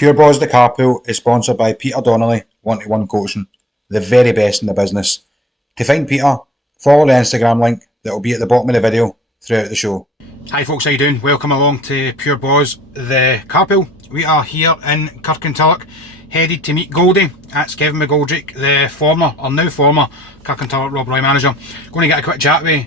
Pure Baws the Carpool is sponsored by Peter Donnelly, 1-to-1 Coaching, the very best in the business. To find Peter, follow the Instagram link that will be at the bottom of the video throughout the show. Hi folks, how you doing? Welcome along to Pure Baws the Carpool. We are here in Kirkintilloch, headed to meet Goldie. That's Kevin McGoldrick, the now former Kirkintilloch Rob Roy manager. Going to get a quick chat with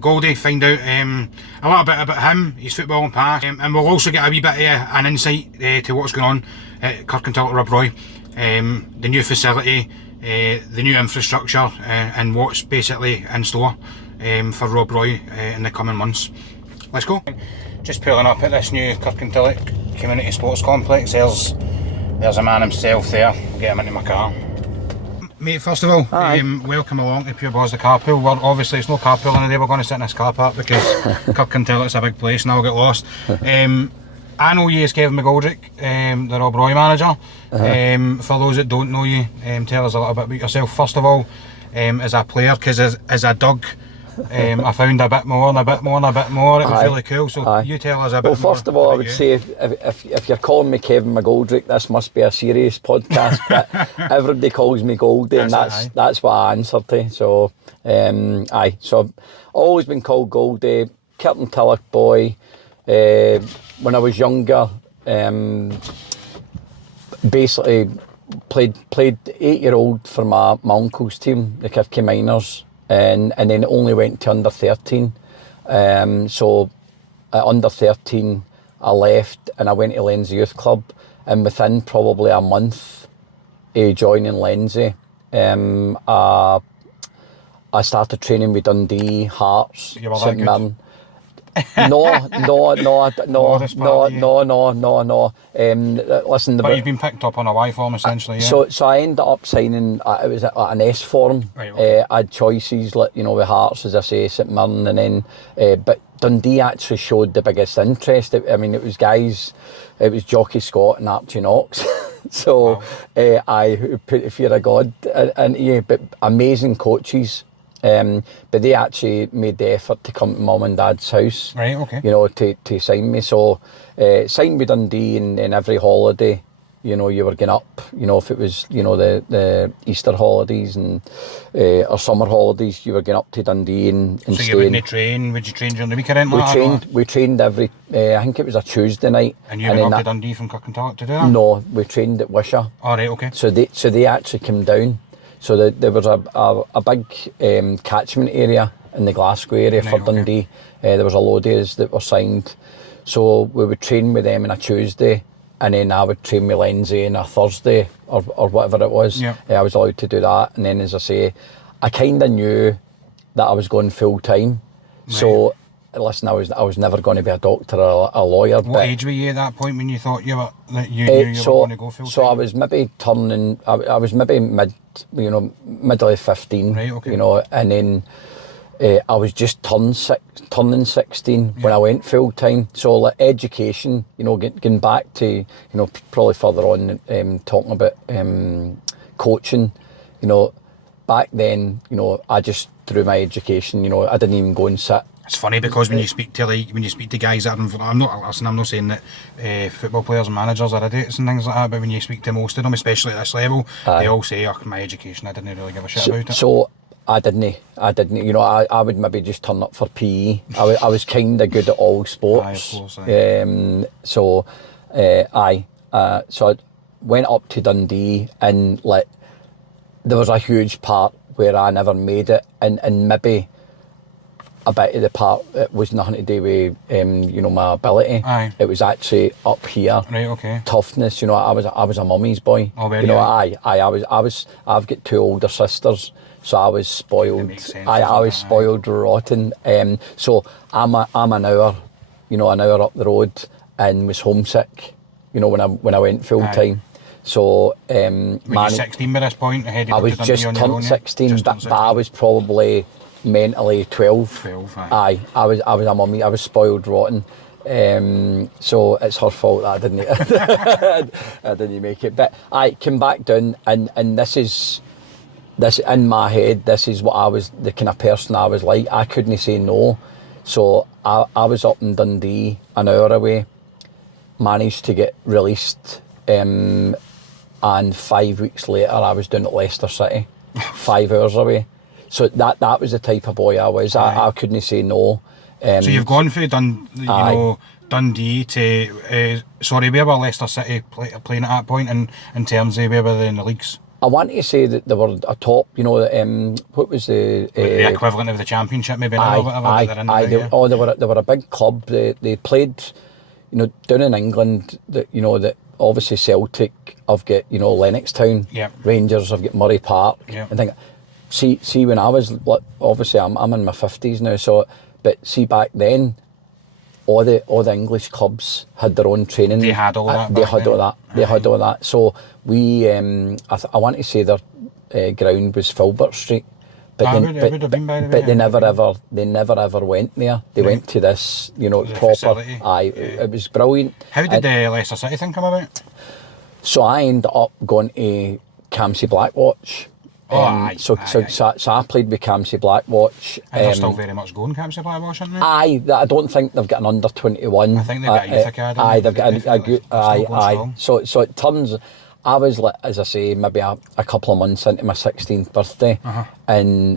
Goldie, find out a little bit about him, his footballing past, and we'll also get a wee bit of an insight to what's going on at Kirkintilloch Rob Roy, the new facility, the new infrastructure, and what's basically in store for Rob Roy in the coming months. Let's go. Just pulling up at this new Kirkintilloch Community Sports Complex. There's a man himself there. I'll get him into my car. Mate, first of all, welcome along to Pure Baws the Carpool. Well, obviously it's no carpool in the day, we're going to sit in this car park because Kirkintilloch's a big place and I'll get lost. I know you as Kevin McGoldrick, the Rob Roy manager. For those that don't know you, tell us a little bit about yourself. First of all, as a player, because as a dog, I found a bit more and a bit more and a bit more. It was really cool, so you tell us a bit more. Well, first of all, I would say if you're calling me Kevin McGoldrick, this must be a serious podcast. But everybody calls me Goldie, and that's what I answer to. So, so I've always been called Goldie, Kirkintilloch boy. When I was younger, basically played 8-year-old for my uncle's team, the Hairmyres. And then only went to under 13. So at under 13 I left and I went to Lenzie Youth Club, and within probably a month of joining Lenzie, I started training with Dundee, Hearts, St Mirren. No. Listen, but you've been picked up on a Y form essentially. Yeah. So I ended up signing. It was an S form. Right, okay. I had choices, like with Hearts, as I say, St Mirren, and then but Dundee actually showed the biggest interest. It was guys. It was Jockey Scott and Archie Knox. So wow. I put the fear of God into you, but amazing coaches. But they actually made the effort to come to mum and dad's house, right? Okay. To sign me. So signed with Dundee, and every holiday, you were going up. If it was the Easter holidays and or summer holidays, you were going up to Dundee and so staying. You wouldn't train? Would you train during the week or anything? We trained every. I think it was a Tuesday night. And you went up to Dundee from Kirkintilloch to do that? No, we trained at Wishaw. All right. Okay. So they actually came down. So there was a big catchment area in the Glasgow area for Dundee. There was a load of us that were signed. So we would train with them on a Tuesday, and then I would train with Lenzie on a Thursday or whatever it was. Yeah. I was allowed to do that. And then, as I say, I kind of knew that I was going full time. Right. So listen, I was never going to be a doctor or a lawyer. What age were you at that point when you thought you knew you were going to go full time? So I was maybe turning. I was maybe middle of 15. Right, okay. And then I was just turning 16 when I went full time. So like education, getting back to probably further on talking about coaching. Back then, I just through my education, I didn't even go and sit. It's funny because when you speak to guys that I'm not saying that football players and managers are idiots and things like that, but when you speak to most of them, especially at this level, they all say, my education, I didn't really give a shit about it. So I didn't. I would maybe just turn up for PE. I was kind of good at all sports. Aye, of course, so I went up to Dundee, and there was a huge part where I never made it, and maybe a bit of the part, it was nothing to do with my ability. Aye. It was actually up here. Right, okay. Toughness. I was a mummy's boy. Oh, very nice. I've got 2 older sisters, so I was spoiled. It makes sense, I was spoiled rotten. So I'm an hour up the road, and was homesick. When I went full time. So were you 16 by this point? I was just turned 16, but I was probably mentally 12. Aye, I was a mummy. I was spoiled rotten. So it's her fault that I didn't make it. But I came back down, and this in my head. This is what I was, the kind of person I was like. I couldn't say no. So I was up in Dundee, an hour away. Managed to get released and 5 weeks later I was down at Leicester City, 5 hours away. So that was the type of boy I was. I couldn't say no. So you've gone through Dundee to where were Leicester City playing at that point in terms of where were they in the leagues? I want to say that they were a top, what was the equivalent of the Championship maybe now or whatever. They were a big club. They played, down in England. That obviously Celtic. I've got Lennoxtown. Yep. Rangers. I've got Murray Park. Yep. And think, see when I was obviously I'm in my 50s now. So, but see back then, all the English clubs had their own training. They had all that. They had all that. So we, I want to say their ground was Filbert Street, but they never ever went there. They went to this, proper. Facility. It was brilliant. How did the Leicester City thing come about? So I ended up going to Campsie Blackwatch. So I played with Campsie Blackwatch. And they're still very much going Campsie Blackwatch, aren't they? I don't think they've got an under 21. I think they've got a youth academy. They've got a good. So it turns. I was, as I say, maybe a couple of months into my 16th birthday, and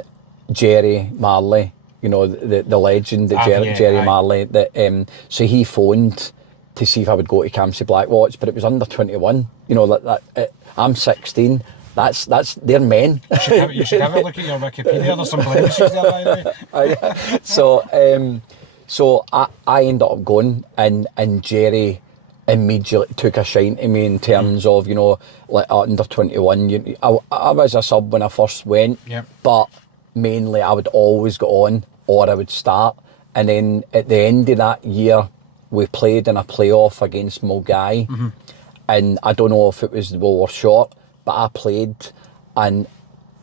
Jerry Marley, the legend, Jerry Marley. That so he phoned to see if I would go to Campsie Blackwatch, but it was under 21. I'm 16. That's their men. You should have a look at your Wikipedia. There's some blemishes there, by the way. So I ended up going, and Jerry immediately took a shine to me in terms of under 21. I was a sub when I first went, but mainly I would always go on or I would start. And then at the end of that year, we played in a playoff against Mulgai, and I don't know if it was we were short, but I played, and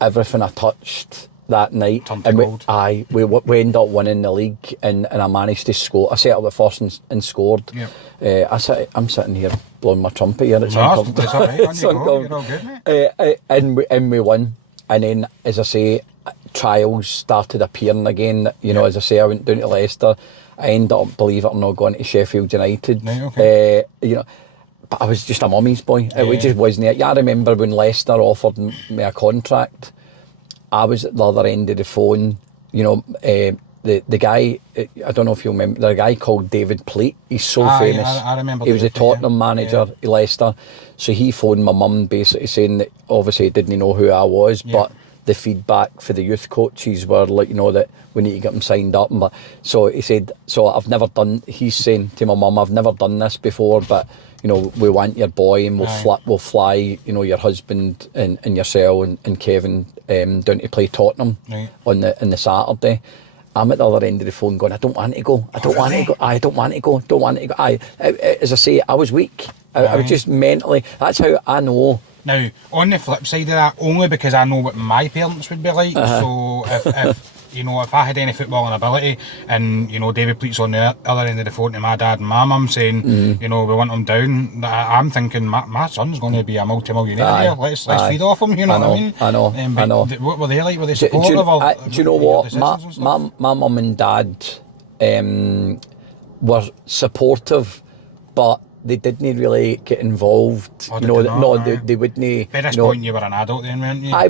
everything I touched that night, and we ended up winning the league, and I managed to score. I set up at first and scored. I'm sitting here blowing my trumpet here. It's uncomfortable. It's all right. You're all good, mate. And we won, and then, as I say, trials started appearing again. As I say, I went down to Leicester. I ended up, believe it or not, going to Sheffield United. Right, okay. But I was just a mummy's boy. It just wasn't it. I remember when Leicester offered me a contract, I was at the other end of the phone. The guy, I don't know if you remember, the guy called David Pleat. He's so famous. I remember. He was a Tottenham manager at Leicester. So he phoned my mum basically saying that obviously he didn't know who I was, but the feedback for the youth coaches were like, that we need to get them signed up. So he said, he's saying to my mum, I've never done this before, but we want your boy, and we'll fly, your husband and yourself and Kevin down to play Tottenham on the Saturday. I'm at the other end of the phone going, I don't want to go. I don't want to go. As I say, I was weak. I was just mentally. That's how I know. Now, on the flip side of that, only because I know what my parents would be like. So if I had any footballing ability, and David Pleat's on the other end of the phone to my dad and my mum saying, we want him down, I'm thinking my son's going to be a multi-millionaire here. Let's feed off him. What I mean? I know. What were they like? Were they supportive? Do you know what? My mum and dad were supportive, but they didn't really get involved. They wouldn't. By this point, you were an adult then, weren't you? I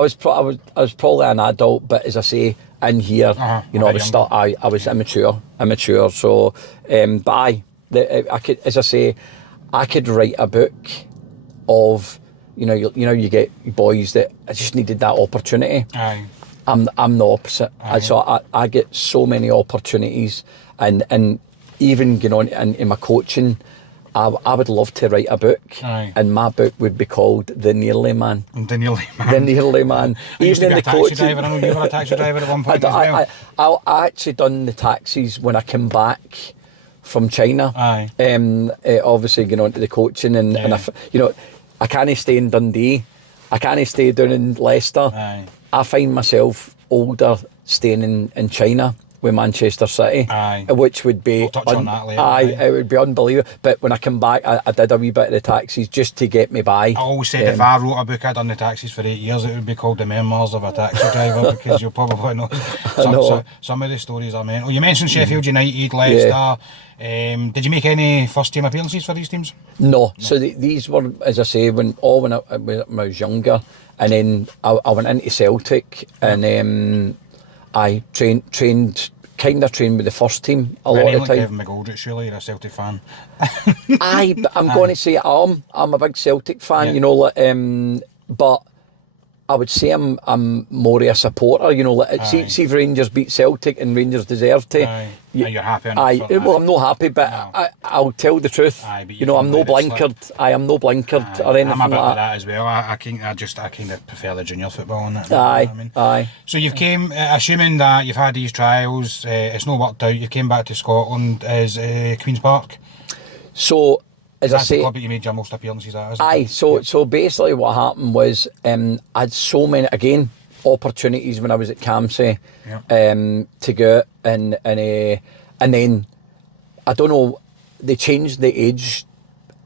was probably an adult, but as I say, in here, I was immature. So, but I could, as I say, I could write a book of, you get boys that I just needed that opportunity. Aye. I'm the opposite. So I get so many opportunities, and even in my coaching, I would love to write a book. And my book would be called The Nearly Man. The Nearly Man. Even in the coaching. I know you were a taxi driver at one point as well. I actually done the taxis when I came back from China. Obviously, into the coaching, and I can't stay in Dundee. I can't stay down in Leicester. I find myself older staying in China. with Manchester City, Aye. which would be We'll touch on that later. Aye, it would be unbelievable. But when I come back, I did a wee bit of the taxis just to get me by. I always said if I wrote a book, I'd done the taxis for 8 years, it would be called The Memoirs of a Taxi Driver, because you'll probably know some of the stories are mental. You mentioned Sheffield United, Leicester. Did you make any first team appearances for these teams? No. So these were, as I say, when I was younger, and then I went into Celtic, and I trained with the first team a lot of the time. Kevin McGoldrick, surely you're a Celtic fan. Aye, but I'm going to say I'm a big Celtic fan, you know, like, but I would say I'm more a supporter, you know. Like, see if Rangers beat Celtic and Rangers deserve to. Aye. You're happy. Well, I'm not happy, but I'll tell the truth. Aye, but you know, I'm no blinkered. I am no blinkered or anything I'm a bit like like that as well. I kind of prefer the junior football on it. Aye, you know what I mean? aye. So you've came, assuming that you've had these trials, it's not worked out. You came back to Scotland as Queen's Park. So, as I That's say, the club that you made your most appearances at, isn't aye. it? So basically, what happened was I had so many opportunities when I was at Campsie to go out and then I don't know, they changed the age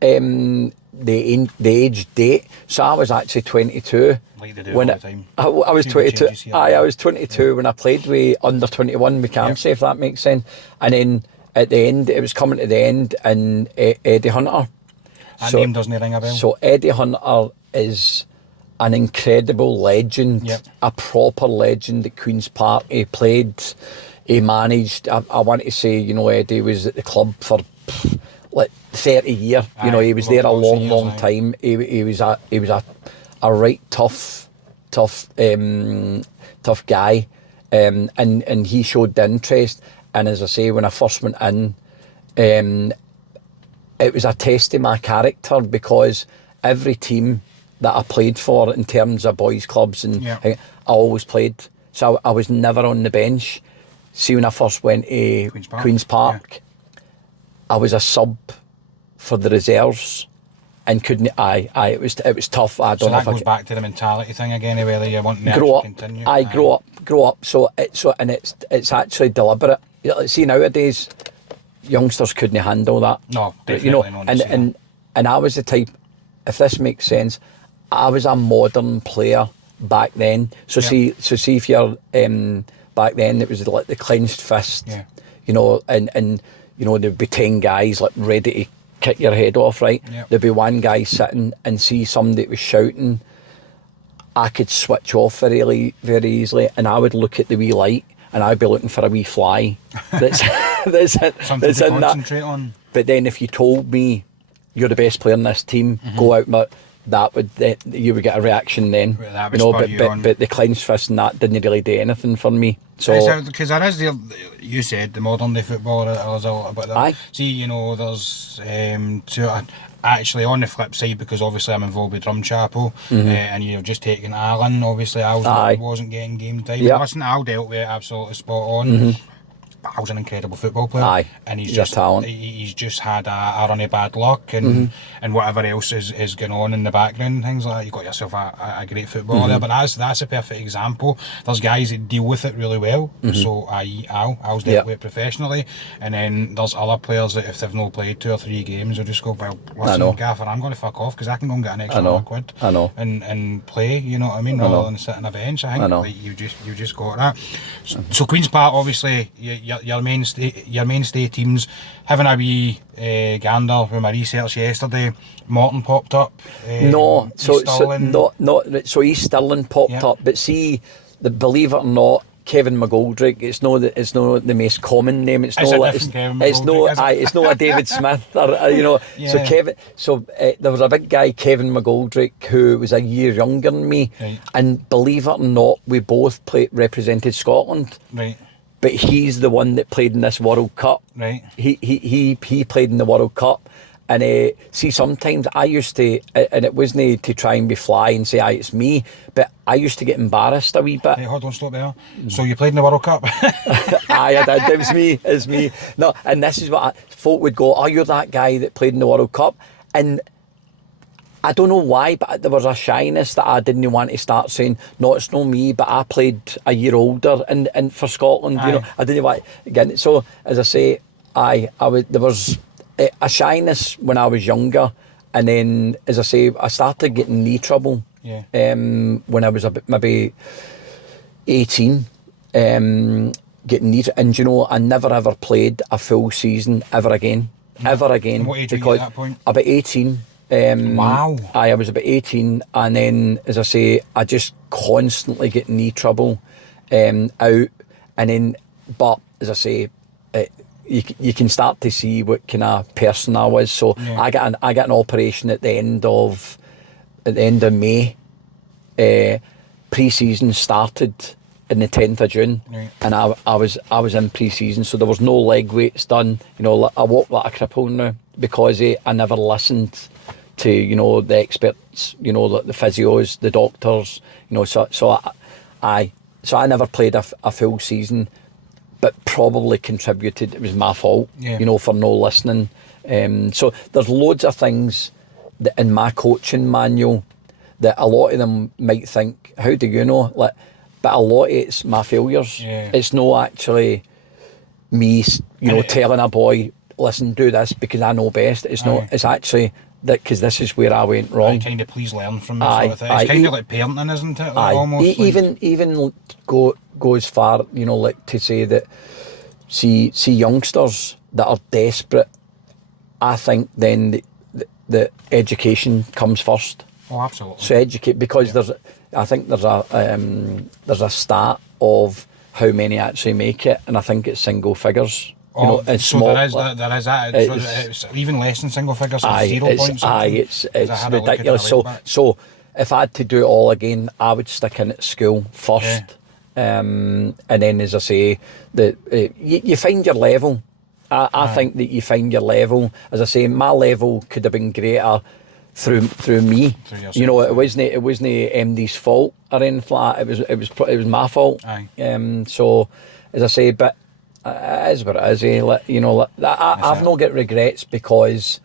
the age date, so I was actually 22 like they do when all the time. I was 22. Here, I was 22 when I played with under 21 with Campsie, if that makes sense. And then at the end, it was coming to the end, and Eddie Hunter. That name doesn't ring a bell. So Eddie Hunter is an incredible legend, a proper legend at Queen's Park. He played, he managed. I want to say, you know, Eddie was at the club for like 30 years. You know, he was there a long time. He was a right tough guy, and he showed the interest. And as I say, when I first went in, it was a test of my character, because every team that I played for in terms of boys clubs and I always played. So I was never on the bench. See, when I first went to Queen's Park, I was a sub for the reserves and couldn't. It was tough. I don't know if that goes back to the mentality thing again, whether you want to grow up. continue. Grow up. So it's actually deliberate. See, nowadays youngsters couldn't handle that. No, definitely, you know, and I was the type. If this makes sense, I was a modern player back then. So see if you're back then, it was like the clenched fist. You know, and you know, there'd be 10 guys like ready to kick your head off, right? There'd be one guy sitting, and see somebody that was shouting, I could switch off very easily, and I would look at the wee light, and I'd be looking for a wee fly that's something to concentrate on. But then if you told me you're the best player in this team, go out, but you would get a reaction then. That you know, but the clenched fist and that didn't really do anything for me. So because there is you said the modern day football, there's a lot about that. Aye. See, you know, there's actually on the flip side, because obviously I'm involved with Drum Chapel, and you've just taken Alan. Obviously, Al wasn't getting game time. Listen, Al dealt with it absolutely spot on. Al's an incredible football player, and he's just had a run of bad luck, and whatever else is going on in the background and things like that. You've got yourself a great footballer there, but that's a perfect example. There's guys that deal with it really well, so Al's dealt with it professionally, and then there's other players that if they've not played 2 or 3 games, they'll just go, well, listen, Gaffer, I'm going to fuck off, because I can go and get an extra £100 and play, you know what I mean, rather than sit on a bench. I think like, you just got that. So Queen's Park, obviously, your mainstay teams. Having a wee gander with my research yesterday, Morton popped up. So East Stirling popped up, but see, believe it or not, Kevin McGoldrick, it's not the most common name. It's not a David Smith, or you know. So there was a big guy, Kevin McGoldrick, who was a year younger than me, and believe it or not, we both represented Scotland. Right. But he's the one that played in this World Cup. Right. He played in the World Cup. And see, sometimes I used to, and it wasn't to try and be fly and say, aye, it's me, but I used to get embarrassed a wee bit. Hey, hold on, stop there. So you played in the World Cup? Aye, I did. It's me. No, and this is what folk would go, oh, you're that guy that played in the World Cup. And I don't know why, but there was a shyness that I didn't want to start saying, no, it's not me, but I played a year older and for Scotland, you know, I didn't want again. So as I say, there was a shyness when I was younger, and then as I say, I started getting knee trouble. Yeah. When I was maybe 18, getting knee, and you know, I never ever played a full season ever again. Ever again. And what age were you at that point? About 18. Wow. I was about 18, and then, as I say, I just constantly get knee trouble out, and then, but as I say, you can start to see what kind of person I was. So I got an operation at the end of May. Pre-season started in the 10th of June, and I was in pre-season, so there was no leg weights done. You know, I walk like a cripple now because I never listened to, you know, the experts, you know, the physios, the doctors, you know. So I never played a full season, but probably contributed. It was my fault, you know, for no listening. So there's loads of things that in my coaching manual that a lot of them might think, how do you know? Like, but a lot of it's my failures. It's not actually me, you know, telling a boy, listen, do this because I know best. It's not. It's actually that because this is where I went wrong. Kind of please learn from me sort of thing. It's kind of like parenting, isn't it? Like almost. Even go as far, you know, like to say that see youngsters that are desperate. I think then the education comes first. Oh, absolutely. So educate, because I think there's a stat of how many actually make it, and I think it's single figures. You know, it's so small. there is that. It's even less than single figures. So 0 points. It's ridiculous. So if I had to do it all again, I would stick in at school first, and then, as I say, you find your level. I think that you find your level. As I say, my level could have been greater through me. You know, it wasn't MD's fault or anything like that. It was my fault. So, as I say, but it is what it is. You know, I've not got regrets because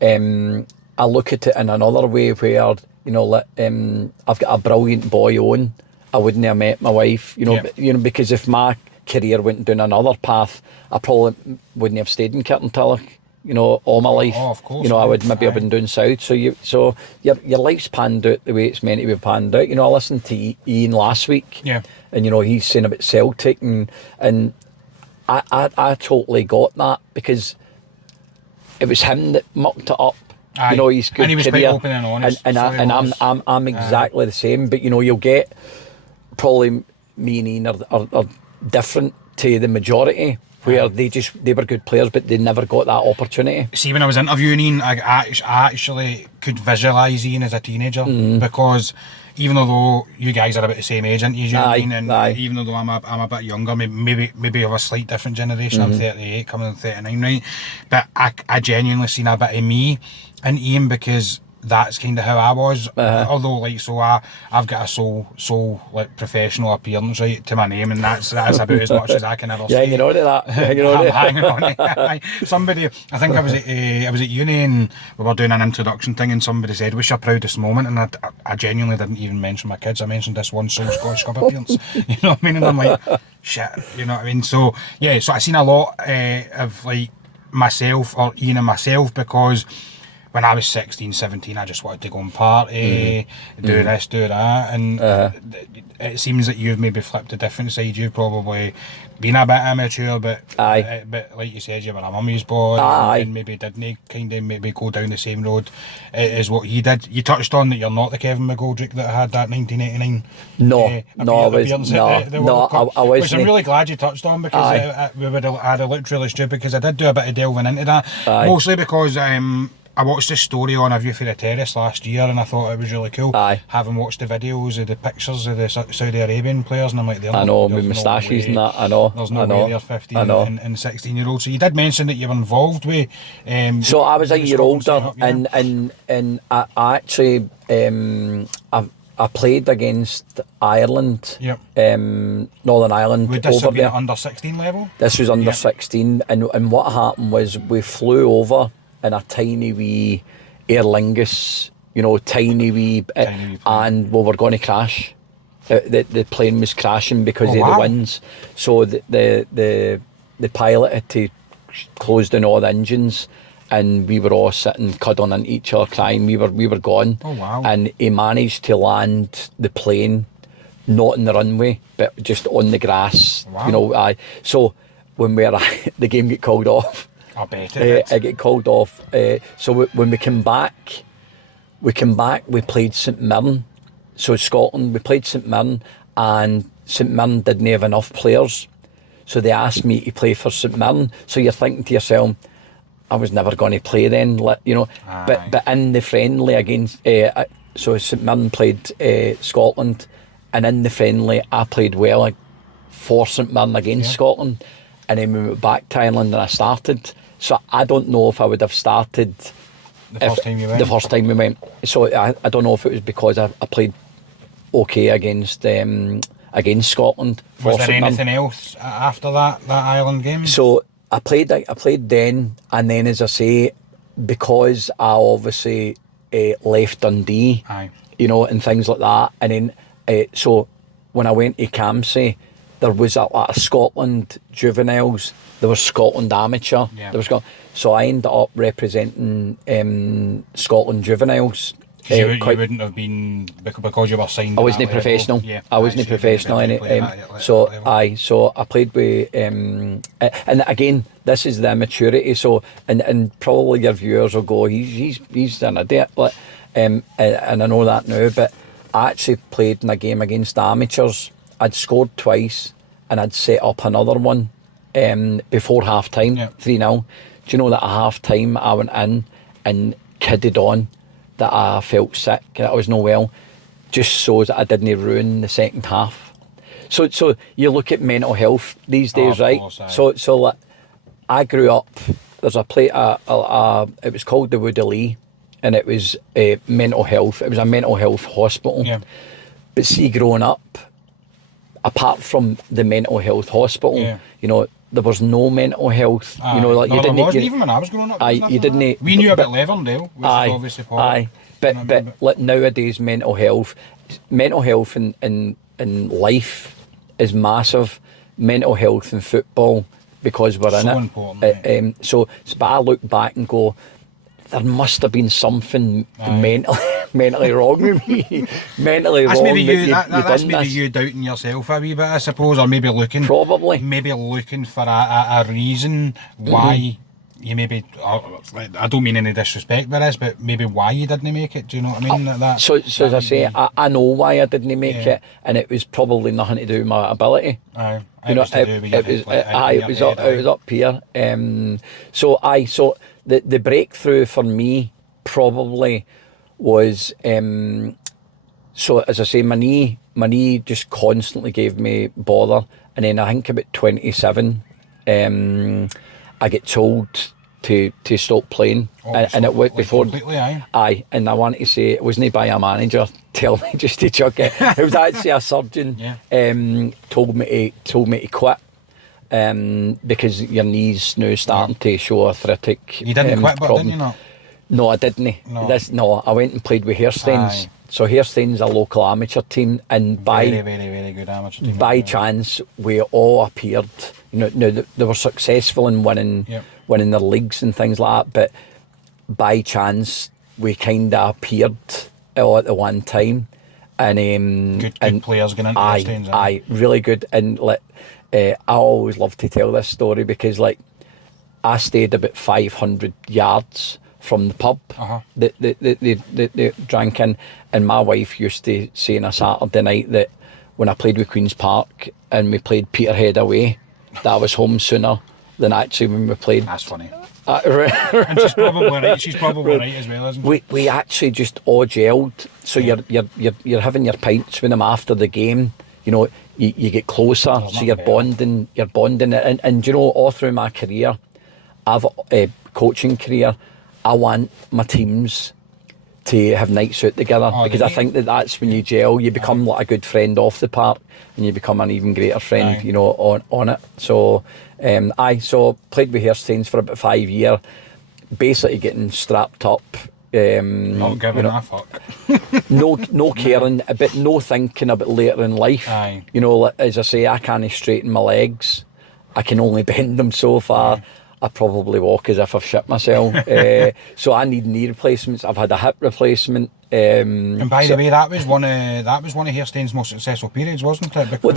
I look at it in another way where, you know, I've got a brilliant boy on. I wouldn't have met my wife. You know, because if my career went down another path, I probably wouldn't have stayed in Kirkintilloch, you know, all my life. Oh, of course. You know, I would maybe have been down south. So your life's panned out the way it's meant to be panned out. You know, I listened to Ian last week. And you know, he's saying about Celtic, and I totally got that because it was him that mucked it up. You know, he's good. And he was career, quite open and honest. And I'm exactly the same. But you know, you'll get probably me and Ian are different to the majority, where they were good players, but they never got that opportunity. See, when I was interviewing Ian, I actually could visualise Ian as a teenager, because even though you guys are about the same age, aren't you? And even though I'm a bit younger, maybe of a slight different generation. I'm 38, coming on 39, right? But I genuinely seen a bit of me in Ian, because that's kind of how I was. Although, like, so I've got a sole like professional appearance, right, to my name, and that's about as much as I can ever say. Hanging on to that. I'm hanging on to it. Somebody, I think I was at uni, and we were doing an introduction thing, and somebody said, "What's your proudest moment?" And I genuinely didn't even mention my kids. I mentioned this one sole Scottish Cup appearance. You know what I mean? And I'm like, shit. You know what I mean? So yeah, so I seen a lot of like myself, or Ian and myself, because when I was 16, 17, I just wanted to go and party, do this, do that, and it seems that you've maybe flipped a different side. You've probably been a bit immature, but like you said, you were a mummy's boy, and maybe didn't kind of maybe go down the same road as what he did. You touched on that you're not the Kevin McGoldrick that had that 1989. I wasn't. Which I'm really glad you touched on, because we would have had a literally stupid, because I did do a bit of delving into that, mostly because I watched this story on A View for the Terrace last year, and I thought it was really cool. Having watched the videos of the pictures of the Saudi Arabian players, and I'm like, I know, with moustaches and that, I know. There's no way they're 15 and 16 year olds. So you did mention that you were involved with... so I was a year older, and I actually... I played against Ireland, Northern Ireland. Would this over have been there. At under 16 level? This was under 16, and what happened was we flew over in a tiny wee Aer Lingus you know, tiny wee plane. and we were going to crash. The plane was crashing because of the winds. So the pilot had to close down all the engines, and we were all sitting cuddling into each other crying. We were gone. Oh wow. And he managed to land the plane not in the runway but just on the grass. Wow. You know, so when the game get called off, I bet it did. it get called off. So when we came back, we played St Mirren. So Scotland, we played St Mirren, and St Mirren didn't have enough players. So they asked me to play for St Mirren. So you're thinking to yourself, I was never going to play then, you know. Aye. But in the friendly against, so St Mirren played Scotland, and in the friendly I played well for St Mirren against Scotland. And then we went back to Ireland and I started. So I don't know if I would have started The first time we went. So I don't know if it was because I played okay against Scotland. Was there anything else after that Ireland game? So I played then, and then, as I say, because I obviously left Dundee, you know, and things like that, and then so when I went to Campsie, there was a lot of Scotland juveniles. There was Scotland amateur. Yeah. So I ended up representing Scotland juveniles. You wouldn't have been because you were signed. I wasn't professional. I wasn't professional in it. So I played with and again, this is the immaturity. So and probably your viewers will go, he's an idiot. And I know that now, but I actually played in a game against amateurs. I'd scored twice and I'd set up another one before half time, 3-0. Do you know that at half time I went in and kidded on that I felt sick, that I was no well, just so that I didn't ruin the second half. So you look at mental health these days, right? So like, I grew up, there's a play, it was called the Woody Lee, and it was mental health. It was a mental health hospital. Yeah. But see, growing up, apart from the mental health hospital, you know, there was no mental health. You know, like, no, you didn't. There wasn't even when I was growing up. You didn't. We knew about Leverdale, which is obviously part. But like nowadays, mental health in life is massive. Mental health in football, because we're in it. So important. But I look back and go, there must have been something mentally wrong with me. Mentally that's wrong. Maybe that's maybe you doubting yourself a wee bit, I suppose, or maybe looking for a reason why you maybe. I don't mean any disrespect with this, but maybe why you didn't make it. Do you know what I mean? So as I say, I know why I didn't make it, and it was probably nothing to do with my ability. It was up here. So the breakthrough for me probably was so, as I say, my knee just constantly gave me bother, and then I think about 27 I get told to stop playing, and it went before. And I want to say it wasn't by a manager tell me just to chuck it. It was actually a surgeon told me to quit. Because your knees now starting to show arthritic. You didn't quit, but didn't you not? No, I didn't. I went and played with Hairstains. So Hairstains a local amateur team, and very, very, very good amateur team. By chance, we all appeared. You know, they were successful in winning their leagues and things like that. But by chance, we kind of appeared all at the one time, and good players going into Hairstains. Really good. And I always love to tell this story because, like, I stayed about 500 yards from the pub that they drank in, and my wife used to say on a Saturday night that when I played with Queen's Park and we played Peterhead away, that I was home sooner than actually when we played. That's funny. And she's probably right as well, isn't she? We actually just all gelled. So you're having your pints with them after the game. You know, you get closer, so you're bonding, and you know, all through my career, I've coaching career, I want my teams to have nights out together, because I think that's when you gel, you become like a good friend off the park, and you become an even greater friend, you know, on it. So I played with Hairstains for about 5 years, basically getting strapped up Not giving a fuck. no caring, but no thinking about later in life. Aye. You know, as I say, I can't straighten my legs. I can only bend them so far. Aye. I probably walk as if I've shit myself. So I need knee replacements. I've had a hip replacement. And by the way, that was one of Hairstain's most successful periods, wasn't it? Because well,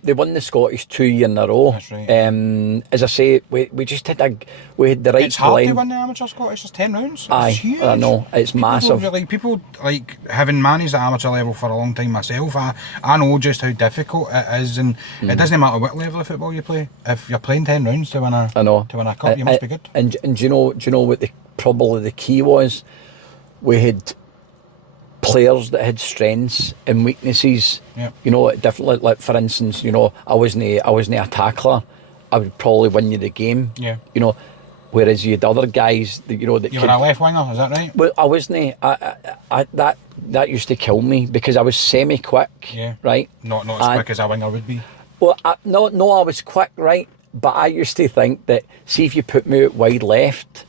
they won the Scottish 2 years in a row. That's right. As I say, we just had the right it's hard blend. to win the amateur Scottish. It's 10 rounds. Aye, it's huge. I know, it's massive. People like having managed the amateur level for a long time myself. I know just how difficult it is, and it doesn't matter what level of football you play. If you're playing 10 rounds to win a cup, you must be good. And do you know what probably the key was? We had players that had strengths and weaknesses. Yep. You know, different. Like for instance, you know, I wasn't a tackler. I would probably win you the game. Yeah. You know, whereas you had other guys that you know that you were a left winger, is that right? Well, I wasn't. That used to kill me because I was semi quick. Yeah. Right. Not as quick as a winger would be. Well, no, I was quick, right? But I used to think that, see, if you put me out wide left,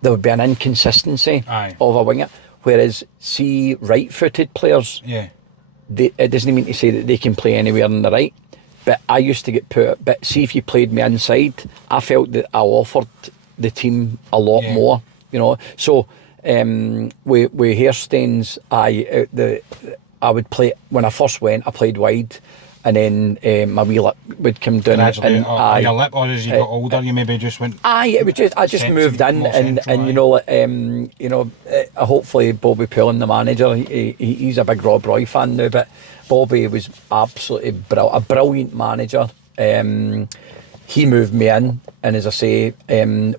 there would be an inconsistency of a winger. Whereas, see, right-footed players, it doesn't mean to say that they can play anywhere on the right. But I used to get put. But see, if you played me inside, I felt that I offered the team a lot more. You know, so with Hairstains, I would play when I first went. I played wide. And then my wheel lip would come down. Your lip, or as you got older, you maybe just went. It was just I just moved in, and you know, hopefully Bobby Pullen, the manager, he's a big Rob Roy fan now, but Bobby was absolutely a brilliant manager. He moved me in, and as I say,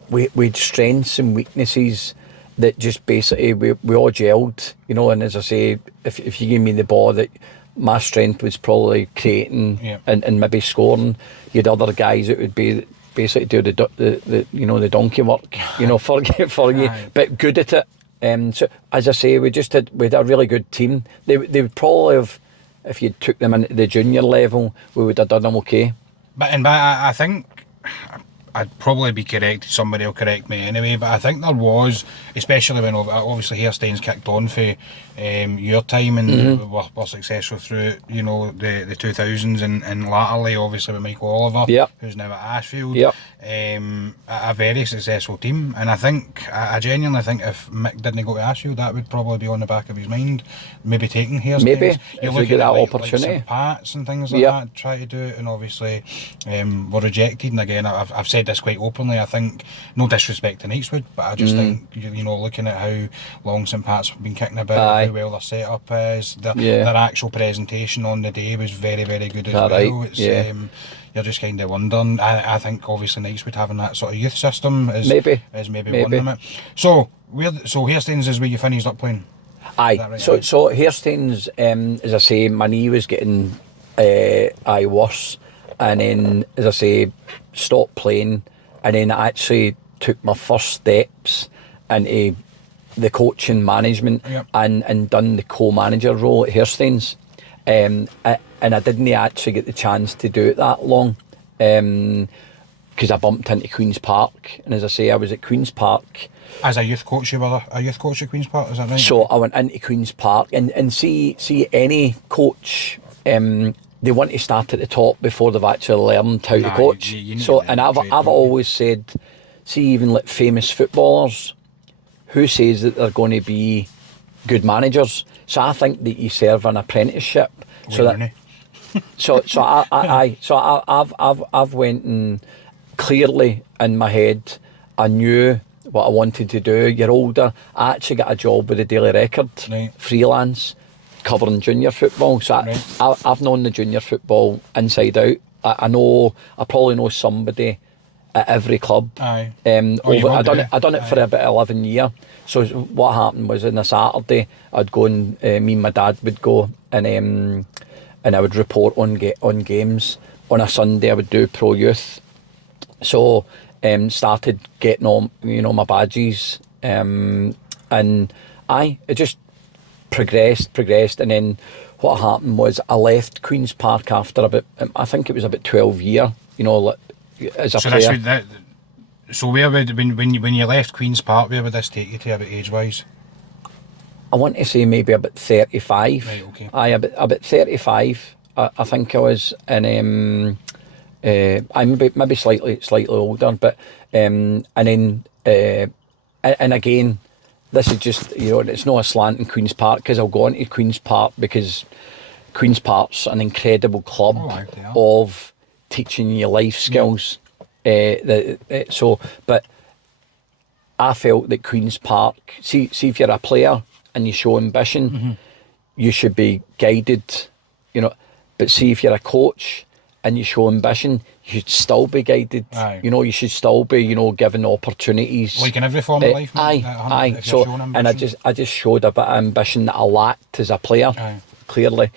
we had strengths and weaknesses that just basically we all gelled, you know. And as I say, if you give me the ball, that my strength was probably creating and maybe scoring. You had other guys that would be basically do the you know, the donkey work, you know, for you, but good at it. So as I say, we had a really good team. They would probably have, if you took them into the junior level, we would have done them okay. But I think I'd probably be correct. Somebody will correct me anyway. But I think there was, especially when obviously Hairstains kicked on for your time and were successful through, you know, the 2000s and latterly obviously with Michael Oliver, who's now at Ashfield. A very successful team, and I genuinely think if Mick didn't go to Ashfield, that would probably be on the back of his mind, maybe taking Hairstains. Maybe you if look we get at that like opportunity, St Pat's and things like that, try to do it, and obviously were rejected. And again, I've said this quite openly. I think, no disrespect to Knightswood, but I just think, you know, looking at how long St Pat's have been kicking about, how well their setup is, their actual presentation on the day was very, very good as well. It's, you're just kind of wondering. I think obviously Knightswood having that sort of youth system is maybe one of them. So Hairstains is where you finished up playing. Aye. Right? So Hairstains, as I say, my knee was getting worse, and then as I say, stopped playing, and then I actually took my first steps into the coaching management and done the co-manager role at Hairstains. And I didn't actually get the chance to do it that long because I bumped into Queen's Park, and as I say, I was at Queen's Park as a youth coach. You were a youth coach at Queen's Park, is that right? So I went into Queen's Park, and see any coach, they want to start at the top before they've actually learned how to coach. And I've always said, see, even like famous footballers, who says that they're going to be good managers? So I think that you serve an apprenticeship. I've went, and clearly in my head I knew what I wanted to do. You're older. I actually got a job with the Daily Record, freelance, covering junior football. So I've known the junior football inside out. I probably know somebody at every club. I done it for about 11 years. So what happened was, on a Saturday I'd go and me and my dad would go, and I would report on games. On a Sunday I would do pro youth. So started getting on, you know, my badges, and it just progressed, and then what happened was I left Queen's Park after about, I think it was about 12 years, you know, as a player. So where would, when you left Queen's Park, where would this take you to about age-wise? I want to say maybe about 35. Right, okay. Aye, about 35. I think I was, and I'm maybe slightly older, but and then and again, this is just, you know, it's not a slant in Queen's Park, because I'll go on to Queen's Park because Queen's Park's an incredible club of teaching you life skills. But I felt that Queen's Park, see if you're a player and you show ambition, you should be guided, you know. But see if you're a coach and you show ambition, you should still be guided. Aye. You know, you should still be, you know, given opportunities. Like in every form of life, mate. Aye. So, and I just showed a bit of ambition that I lacked as a player, clearly.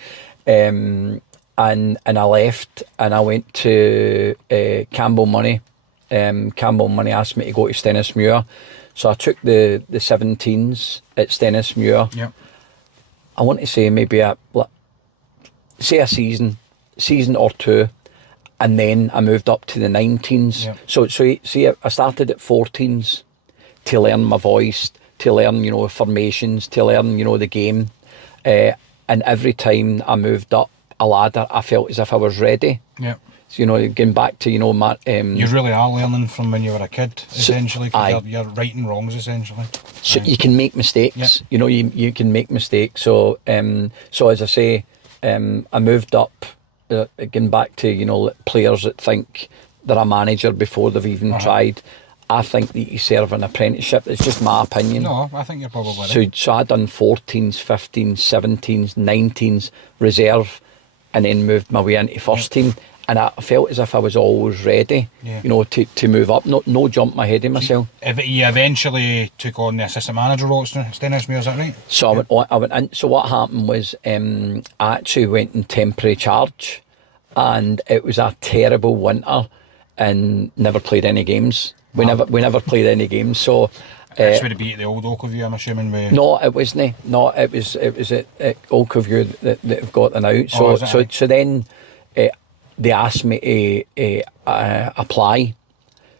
And I left and I went to Campbell Money. Campbell Money asked me to go to Stenhousemuir. So I took the 17s at Stenhousemuir. Yep. I want to say maybe a season or two, and then I moved up to the 19s. Yep. So see, I started at 14s to learn my voice, to learn, you know, formations, to learn, you know, the game. And every time I moved up a ladder, I felt as if I was ready. Yeah. So, you know, getting back to, you know, my... you really are learning from when you were a kid, essentially, because you're righting wrongs, essentially. So you can make mistakes. Yep. You know, you can make mistakes. So as I say, I moved up, getting back to, you know, players that think they're a manager before they've even tried. I think that you serve an apprenticeship. It's just my opinion. No, I think you're probably right. So I done 14s, 15s, 17s, 19s, reserve, and then moved my way into first team. And I felt as if I was always ready, you know, to move up. No jump my head in myself. You eventually took on the assistant manager role at Stenhousemuir, is that right? So I went in. So what happened was, I actually went in temporary charge, and it was a terrible winter, and never played any games. We never played any games. So That's would it be at the old Oakview, I'm assuming. No, it wasn't. No, it was at Oakview that have got them out. So then they asked me to apply.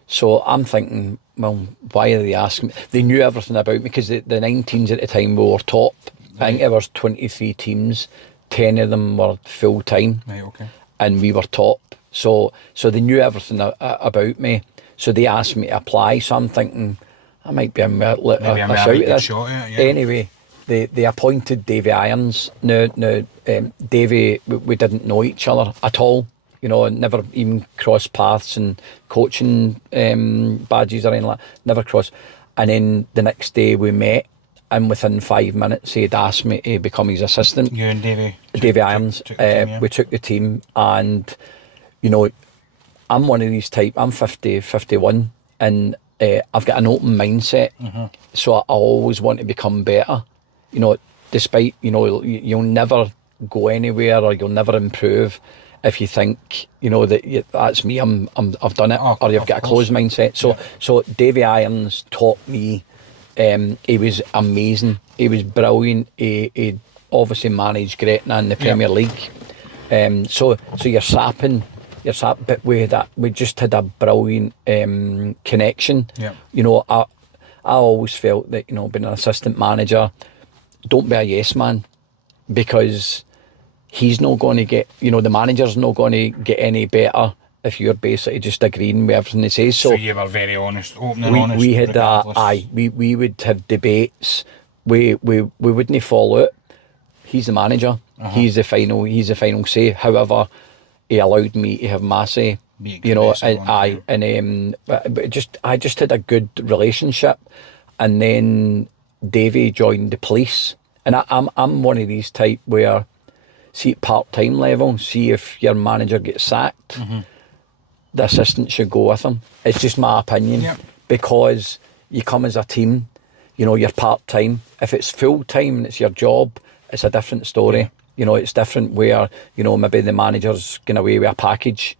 So I'm thinking, well, why are they asking me? They knew everything about me, because the 19s at the time we were top. I think there was 23 teams, 10 of them were full time. Right, okay. And we were top. So they knew everything about me. So they asked me to apply. So I'm thinking, I might be a shout at this. Shot at it, yeah. Anyway, they appointed Davey Irons. Now, Davey, we didn't know each other at all. You know, never even crossed paths and coaching badges or anything like that. Never crossed. And then the next day we met, and within 5 minutes he'd asked me to become his assistant. You and Davey? Davey Irons. Took the team, yeah. We took the team, and, you know, I'm one of these type, I'm 51, and I've got an open mindset, so I always want to become better. You know, despite, you know, you'll never go anywhere or you'll never improve if you think, you know, that that's me, I've done it, or you've got a closed mindset. So Davey Irons taught me. He was amazing. He was brilliant. He obviously managed Gretna in the Premier League. So you're sapping. But we just had a brilliant connection. Yeah. You know, I always felt that, you know, being an assistant manager, don't be a yes man, because he's not going to get, you know, the manager's not going to get any better if you're basically just agreeing with everything he says. So you were very honest, open and honest. We had we would have debates. We wouldn't fall out. He's the manager. He's the final say. However, he allowed me to have my say, you know, but I just had a good relationship. And then Davey joined the police, and I'm one of these type where, see, at part-time level, see if your manager gets sacked, the assistant should go with him. It's just my opinion, because you come as a team, you know, you're part-time. If it's full-time and it's your job, it's a different story. You know, it's different where, you know, maybe the manager's going away with a package,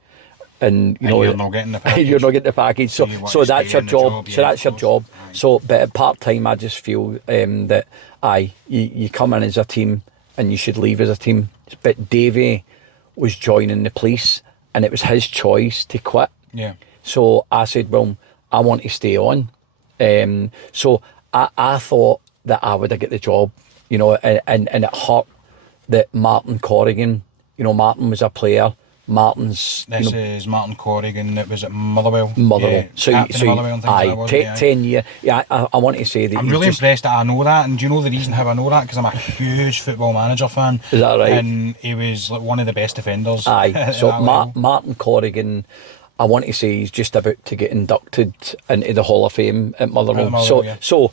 and you know, you're not getting the package. You're not getting the package. So that's your job. So that's your job. So, but at part time, I just feel that you come in as a team and you should leave as a team. But Davey was joining the police, and it was his choice to quit. Yeah. So I said, well, I want to stay on. So I thought that I would have get the job you know, and it hurt that Martin Corgan, you know, Martin was a player. Martin's... This is Martin Corrigan, that was at Motherwell. Motherwell. Yeah, captain of Motherwell and things like that, wasn't he? 10 years. Yeah, I want to say that I'm really impressed that I know that, and do you know the reason how I know that? Because I'm a huge Football Manager fan. Is that right? And he was like one of the best defenders. Aye, so Martin Corrigan, I want to say he's just about to get inducted into the Hall of Fame at Motherwell. So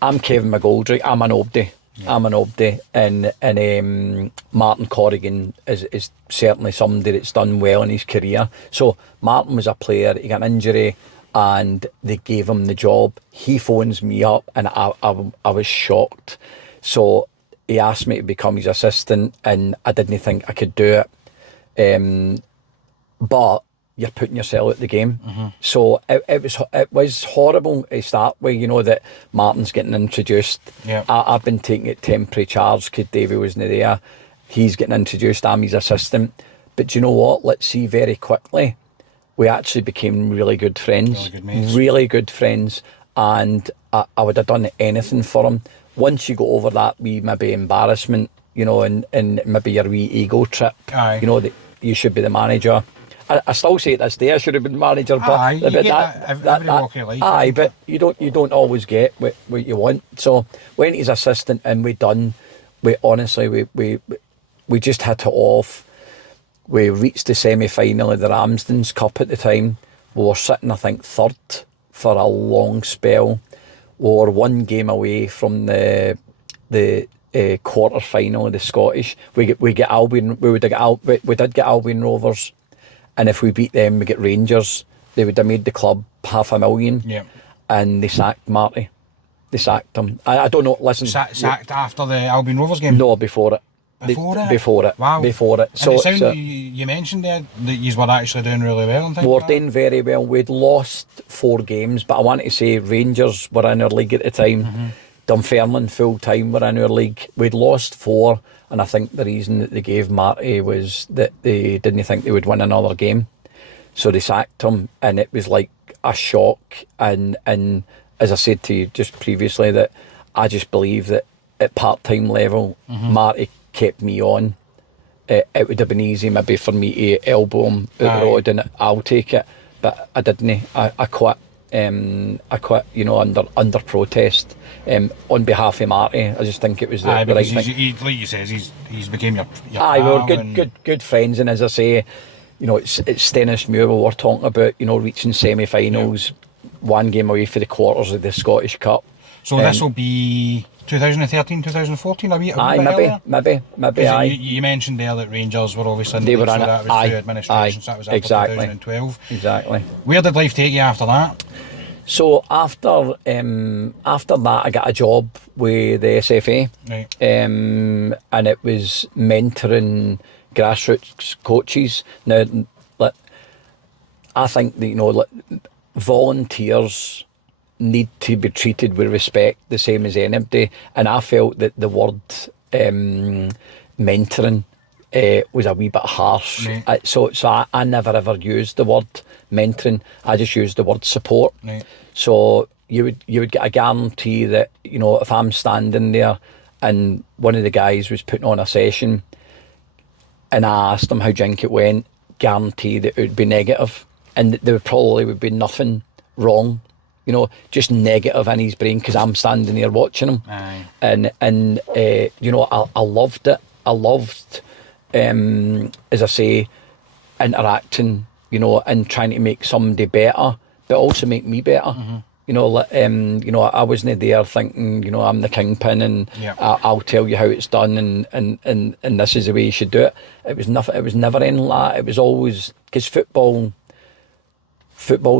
I'm Kevin McGoldrick, I'm an Obdy. Yeah. I'm an Obdy, and Martin Corrigan is certainly somebody that's done well in his career. So Martin was a player, he got an injury and they gave him the job. He phones me up and I was shocked. So he asked me to become his assistant and I didn't think I could do it. But you're putting yourself at the game. So it was horrible to start with, you know, that Martin's getting introduced. Yeah. I've been taking it temporary charge because Davey wasn't there. He's getting introduced, I'm his assistant. But do you know what? Let's see, very quickly, we actually became really good friends. Really good mates. Really good friends. And I would have done anything for him. Once you go over that wee maybe embarrassment, you know, and maybe your wee ego trip, aye, you know, that you should be the manager. I still say it this day, I should have been manager, but aye, you but get every walk of life. Aye, but you don't always get what you want. So when he's assistant and we honestly just hit it off. We reached the semi-final of the Ramsden's Cup at the time. We were sitting, I think, third for a long spell. We were one game away from the quarter final of the Scottish. We get Albion. We did get Albion Rovers. And if we beat them, we get Rangers. They would have made the club $500,000. Yeah. And they sacked Marty. They sacked him. I don't know. Listen. Sacked after the Albion Rovers game? No, before it. Before it. Wow. Before it. So, you mentioned there that you were actually doing really well and things. We were doing very well. We'd lost 4 games, but I want to say Rangers were in our league at the time. Dunfermline full time were in our league. We'd lost 4. And I think the reason that they gave Marty was that they didn't think they would win another game. So they sacked him, and it was like a shock. And as I said to you just previously, that I just believe that at part-time level, Marty kept me on. It would have been easy maybe for me to elbow him out the road and I'll take it. But I didn't. I quit. I quit, you know, under protest. On behalf of Marty, I just think it was the right thing. Like you says, he's became your aye, we were good friends, and as I say, you know, it's Stenhousemuir we were talking about, you know, reaching semi-finals, 1 game away for the quarters of the Scottish Cup. So this will be 2013, 2014, a wee maybe. Aye. You mentioned there that Rangers were obviously they were in that was through administration, so that was after 2012. Exactly. Where did life take you after that? So after that, I got a job with the SFA, right. And it was mentoring grassroots coaches. Now, I think that, you know, volunteers need to be treated with respect, the same as anybody. And I felt that the word mentoring was a wee bit harsh. Right. So I never ever used the word mentoring. I just used the word support. Right. So you would get a guarantee that, you know, if I'm standing there and one of the guys was putting on a session and I asked him how drink it went, guarantee that it would be negative, and there probably would be nothing wrong, you know, just negative in his brain because I'm standing there watching him. Aye. And you know, I loved it. I loved, as I say, interacting, you know, and trying to make somebody better, but also make me better. You know, I wasn't there thinking, you know, I'm the kingpin and I'll tell you how it's done and this is the way you should do it. It was nothing. It was never anything like that. It was always, because football's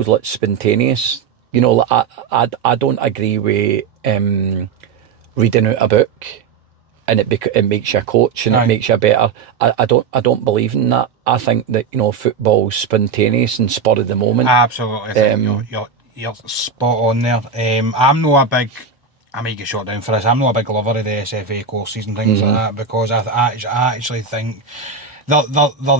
like spontaneous. You know, I don't agree with reading out a book and it makes you a coach and it makes you better. I don't believe in that. I think that, you know, football's spontaneous and spur of the moment. Absolutely. I think you're spot on there. I'm not a big, I may get shot down for this, I'm not a big lover of the SFA courses and things like that, because I actually think they're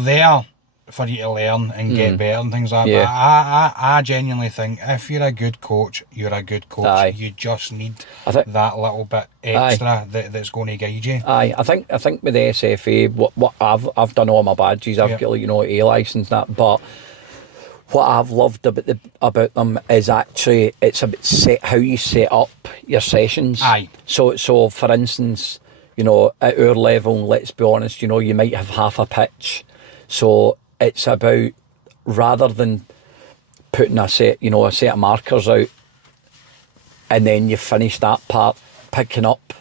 there for you to learn and get better and things like that. Yeah. But I genuinely think if you're a good coach, you're a good coach. Aye. You just need that little bit extra that's going to guide you. Aye, I think with the SFA, what I've done all my badges. I've got A licence and that, but what I've loved about them is actually it's about how you set up your sessions. Aye. So for instance, at our level, let's be honest, you might have half a pitch. So it's about, rather than putting a set of markers out and then you finish that part, picking up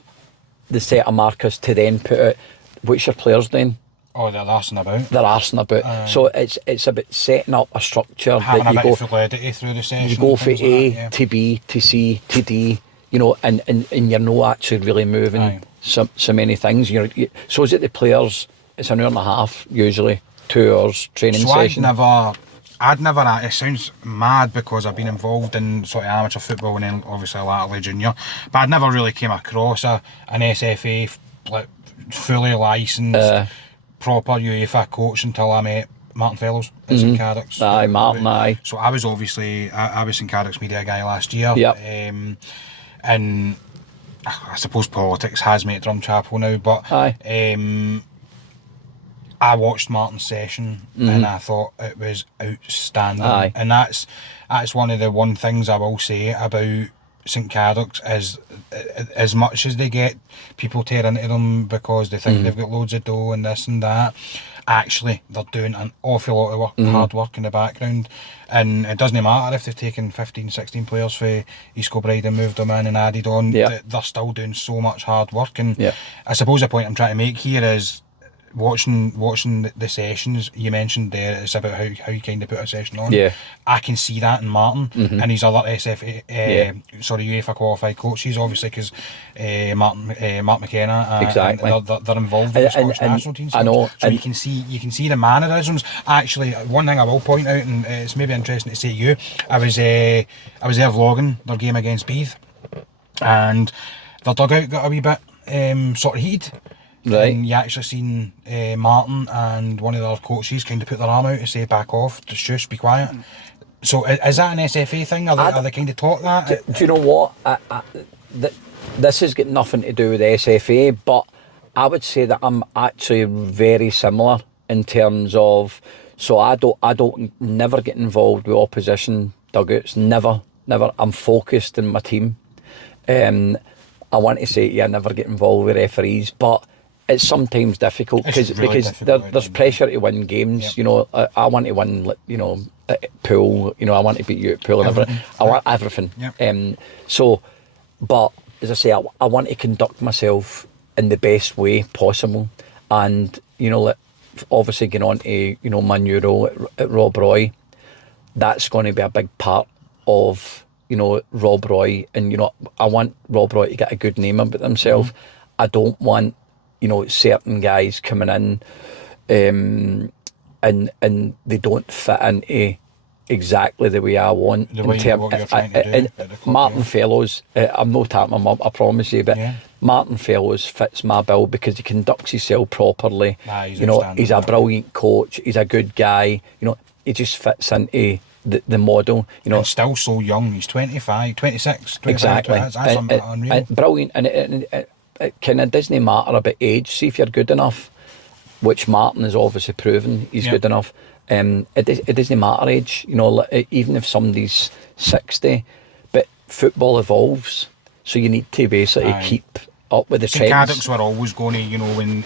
the set of markers to then put out, what's your players doing? Oh, they're arsing about. They're arsing about. So it's about setting up a structure having that you a bit go, of fluidity through the session. you go from A like to B to C to D, and you're not actually really moving so many things. So is it the players? It's an hour and a half usually, 2 hours training session. I'd never, it sounds mad because I've been involved in sort of amateur football and then obviously latterly junior, but I'd never really came across an SFA like fully licensed proper UEFA coach until I met Martin Fellows at St Cadoc's. Aye, Martin, aye. So I was obviously, I was St Cadoc's media guy last year. Yep. And I suppose politics has made Drumchapel now, but I watched Martin's session and I thought it was outstanding. Aye. And that's one of the one things I will say about St Cadoc's is, as much as they get people tear into them because they think they've got loads of dough and this and that, actually they're doing an awful lot of work, hard work in the background, and it doesn't matter if they've taken 15, 16 players for East Kilbride and moved them in and added on, they're still doing so much hard work. And I suppose the point I'm trying to make here is watching the sessions you mentioned there, it's about how you kind of put a session on. I can see that in Martin and his other UEFA qualified coaches, obviously, because Mark McKenna exactly. and they're involved in the Scottish national team. I know, so you can see the mannerisms. Actually, one thing I will point out, and it's maybe interesting to say to you, I was there vlogging their game against Beath, and their dugout got a wee bit sort of heated. Right. And you actually seen Martin and one of the other coaches kind of put their arm out to say back off, just shush, be quiet. So is that an SFA thing? Are they kind of taught that? Do you know what? This has got nothing to do with the SFA, but I would say that I'm actually very similar in terms of, so I don't never get involved with opposition dugouts, never. I'm focused in my team. I want to say, I never get involved with referees, but it's sometimes difficult because there's pressure to win games. I want to win, pool. I want to beat you at pool and everything. I want everything. So, but as I say, I want to conduct myself in the best way possible, and obviously getting on to my new role at Rob Roy, that's going to be a big part of Rob Roy, and I want Rob Roy to get a good name about himself. I don't want certain guys coming in and they don't fit into exactly the way I want. What you're trying to do. Martin Fellows, I'm not tapping him up, I promise you, but Martin Fellows fits my bill because he conducts himself properly. He's a brilliant coach, he's a good guy, he just fits into the model, and still so young. He's 25, 26, 25, exactly. That's unreal. And brilliant, and it kind of doesn't matter about age. See if you're good enough, which Martin has obviously proven he's good enough. It doesn't matter age, even if somebody's 60, but football evolves, so you need to basically keep up with the St trends. Cadoc's were always going to, when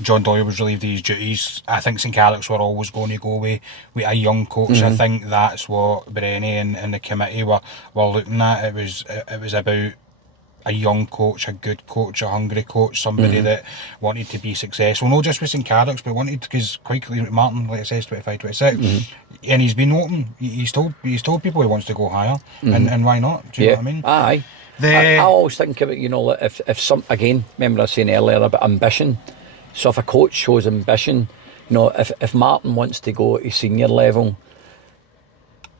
John Doyle was relieved of his duties, I think St Cadoc's were always going to go with a young coach. I think that's what Brenny and the committee were looking at. It was about a young coach, a good coach, a hungry coach, somebody that wanted to be successful, not just with St Cadoc's, but wanted, because quite clearly Martin, like I says, 25, 26, and he's been open. He's told people he wants to go higher, and why not? Do you know what I mean? Aye. I always think of it, if some, again, remember I was saying earlier about ambition. So if a coach shows ambition, if Martin wants to go to senior level,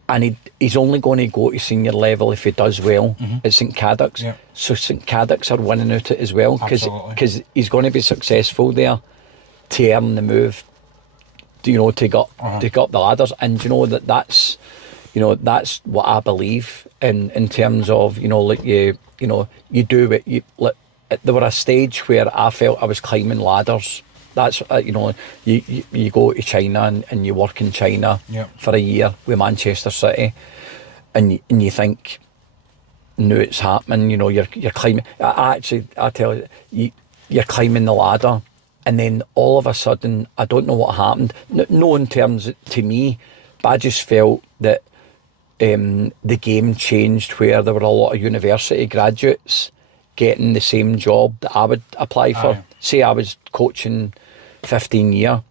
and he's only going to go to senior level if he does well at St Cadoc's. So St Cadoc's are winning out it as well, because he's going to be successful there to earn the move to go up the ladders. And that's what I believe in terms of, like you do it. There were a stage where I felt I was climbing ladders. That's you go to China and you work in China for a year with Manchester City, and you think, no, it's happening. You're climbing. I tell you, you're climbing the ladder, and then all of a sudden, I don't know what happened. No, in terms to me, but I just felt that the game changed, where there were a lot of university graduates getting the same job that I would apply for. Aye. Say I was coaching 15 year,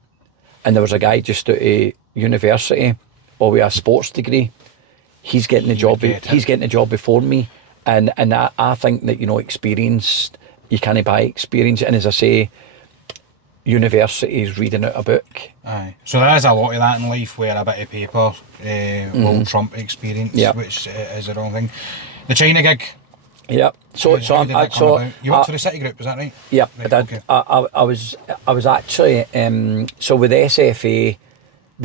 and there was a guy just out of university or with a sports degree. He's getting the job. He's getting the job before me, and I think that experience, you can't buy experience. And as I say, university is reading out a book. Aye. So there is a lot of that in life where a bit of paper will trump experience, which is the wrong thing. The China gig. Yeah. So you went for the City Group, is that right? Yeah, right, I did. okay. I was actually so with the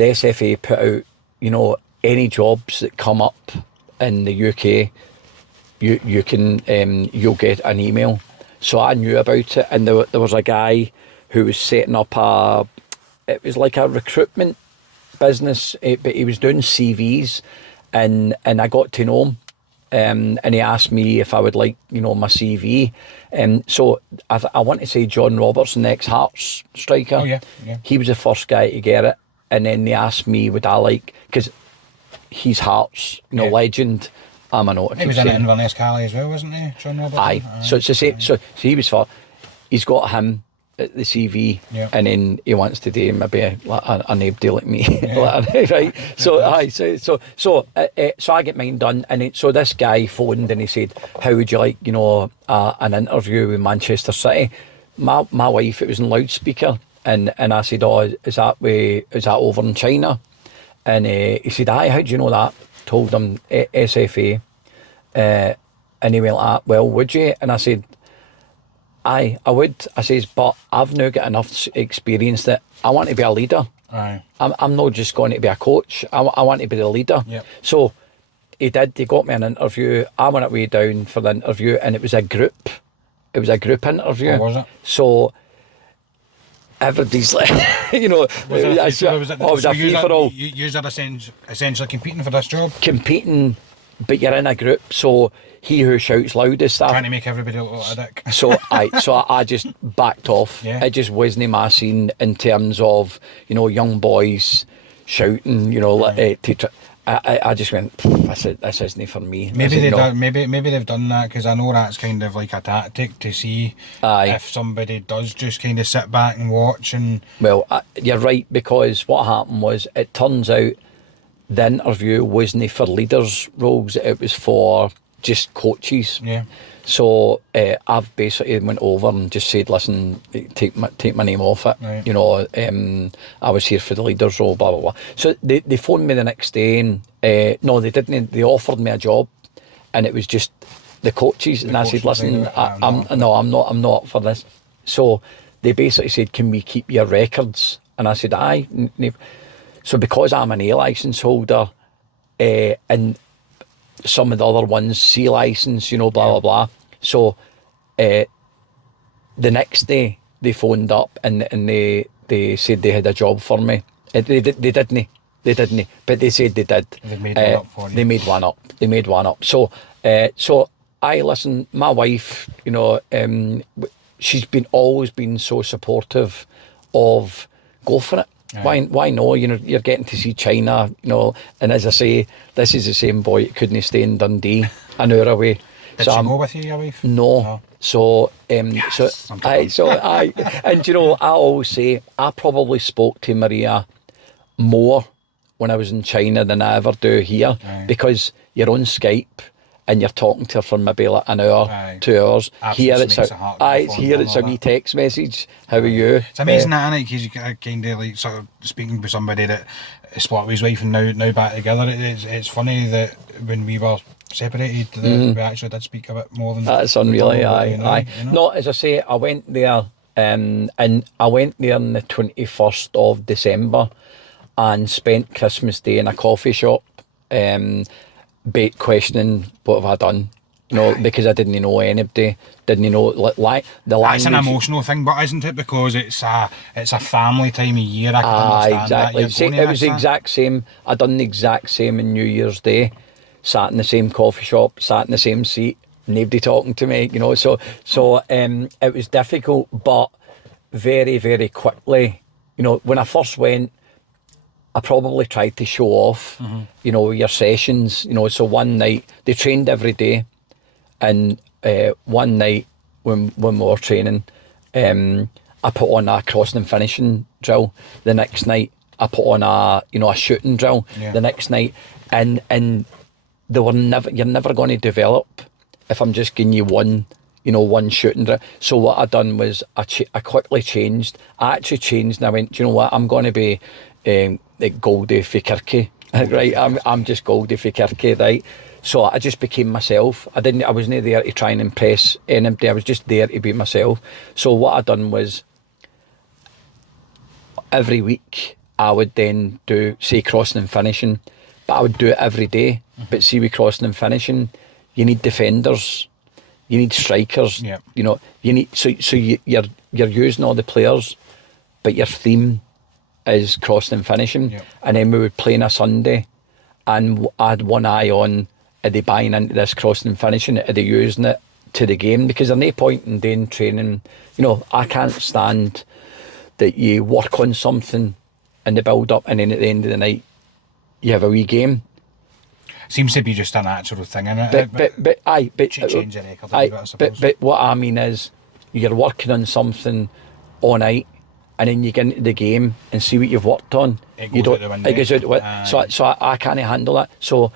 SFA put out, any jobs that come up in the UK, you can you'll get an email. So I knew about it, and there was a guy who was setting up it was like a recruitment business, but he was doing CVs, and I got to know him. And he asked me if I would like, my CV. So I want to say John Robertson, ex-Hearts striker. Oh, yeah. He was the first guy to get it. And then they asked me, would I like, because he's Hearts, legend. I'm an auto. He was in it in Inverness Cali as well, wasn't he, John Robertson? Aye. So it's the same. So he was for, he's got him at the CV, and then he wants to do maybe a nib deal like me, right? So so I get mine done, and so this guy phoned and he said, "How would you like, an interview with Manchester City?" My wife, it was in loudspeaker, and I said, "Oh, is that over in China?" And he said, "Aye, how do you know that?" Told him SFA, and he went, "Well, would you?" And I said, "Aye, I would." I says, "But I've now got enough experience that I want to be a leader. Aye. I'm not just going to be a coach. I want to be the leader." Yep. So he did. He got me an interview. I went away down for the interview, and it was a group. It was a group interview. Oh, was it? So everybody's like, Was it a free for all. You are essentially competing for this job? Competing, but you're in a group, so he who shouts loudest. Trying to make everybody look like a dick. So I just backed off. Yeah. It just wasn't my scene in terms of young boys shouting. I just went, this isn't for me. Maybe they've done that because I know that's kind of like a tactic to see if somebody does just kind of sit back and watch. And well, you're right, because what happened was, it turns out the interview wasn't for leaders roles, it was for just coaches. Yeah. So I've basically went over and just said, listen, take my name off it. Right. I was here for the leaders role, blah blah blah. So they phoned me the next day, and no, they didn't. They offered me a job, and it was just the coaches. And I said, listen, I'm not for this. So they basically said, can we keep your records? And I said, aye. So because I'm an A licence holder, and some of the other ones C licence, blah blah blah. So the next day they phoned up and they said they had a job for me. They didn't, but they said they did. They made one up for you. They made one up. So I listen. My wife, she's always been so supportive of go for it. Right. Why no? You're getting to see China, and as I say, this is the same boy that couldn't stay in Dundee an hour away. Did she go with you, your wife? No. So and I always say I probably spoke to Maria more when I was in China than I ever do here, because you're on Skype and you're talking to her for maybe like an hour, 2 hours. Here it's a wee text message. How are you? It's amazing that, isn't it? Because you kind of like sort of speaking with somebody that split with his wife and now back together. It's funny that when we were separated, we actually did speak a bit more than. That's unreal. Aye. No, as I say, I went there And I went there on the 21st of December and spent Christmas Day in a coffee shop, questioning what have I done. You know, because I didn't know anybody, didn't know the language. That's an emotional thing, but isn't it? Because it's a family time of year. I can understand exactly. that. It was the exact same. I done the exact same on New Year's Day. Sat in the same coffee shop, sat in the same seat, nobody talking to me. You know, so it was difficult, but very, very quickly. You know, when I first went, I probably tried to show off. You know, your sessions. You know, so one night they trained every day. And one night when we were training, I put on a crossing and finishing drill. The next night I put on a shooting drill. The next night, and they were you're never going to develop if I'm just giving you one shooting drill. So what I done was I quickly changed. I actually changed and I went, do you know what? I'm going to be like Goldie for Kirky, right? I'm just Goldie for Kirky, right? So I just became myself. I wasn't there to try and impress anybody. I was just there to be myself. So what I done was every week I would then do, say, crossing and finishing, but I would do it every day. But see, with crossing and finishing, you need defenders, you need strikers. You know, you need you're using all the players, but your theme is crossing and finishing. And then we would play on a Sunday, and I had one eye on, are they buying into this crossing and finishing? Are they using it to the game? Because there's no point in doing training. You know, I can't stand that you work on something in the build up and then at the end of the night you have a wee game. Seems to be just a natural thing, innit? But change the record a bit, I suppose. But what I mean is, you're working on something all night, and then you get into the game and see what you've worked on. It goes out the window. It goes out the window. So I can't handle that. So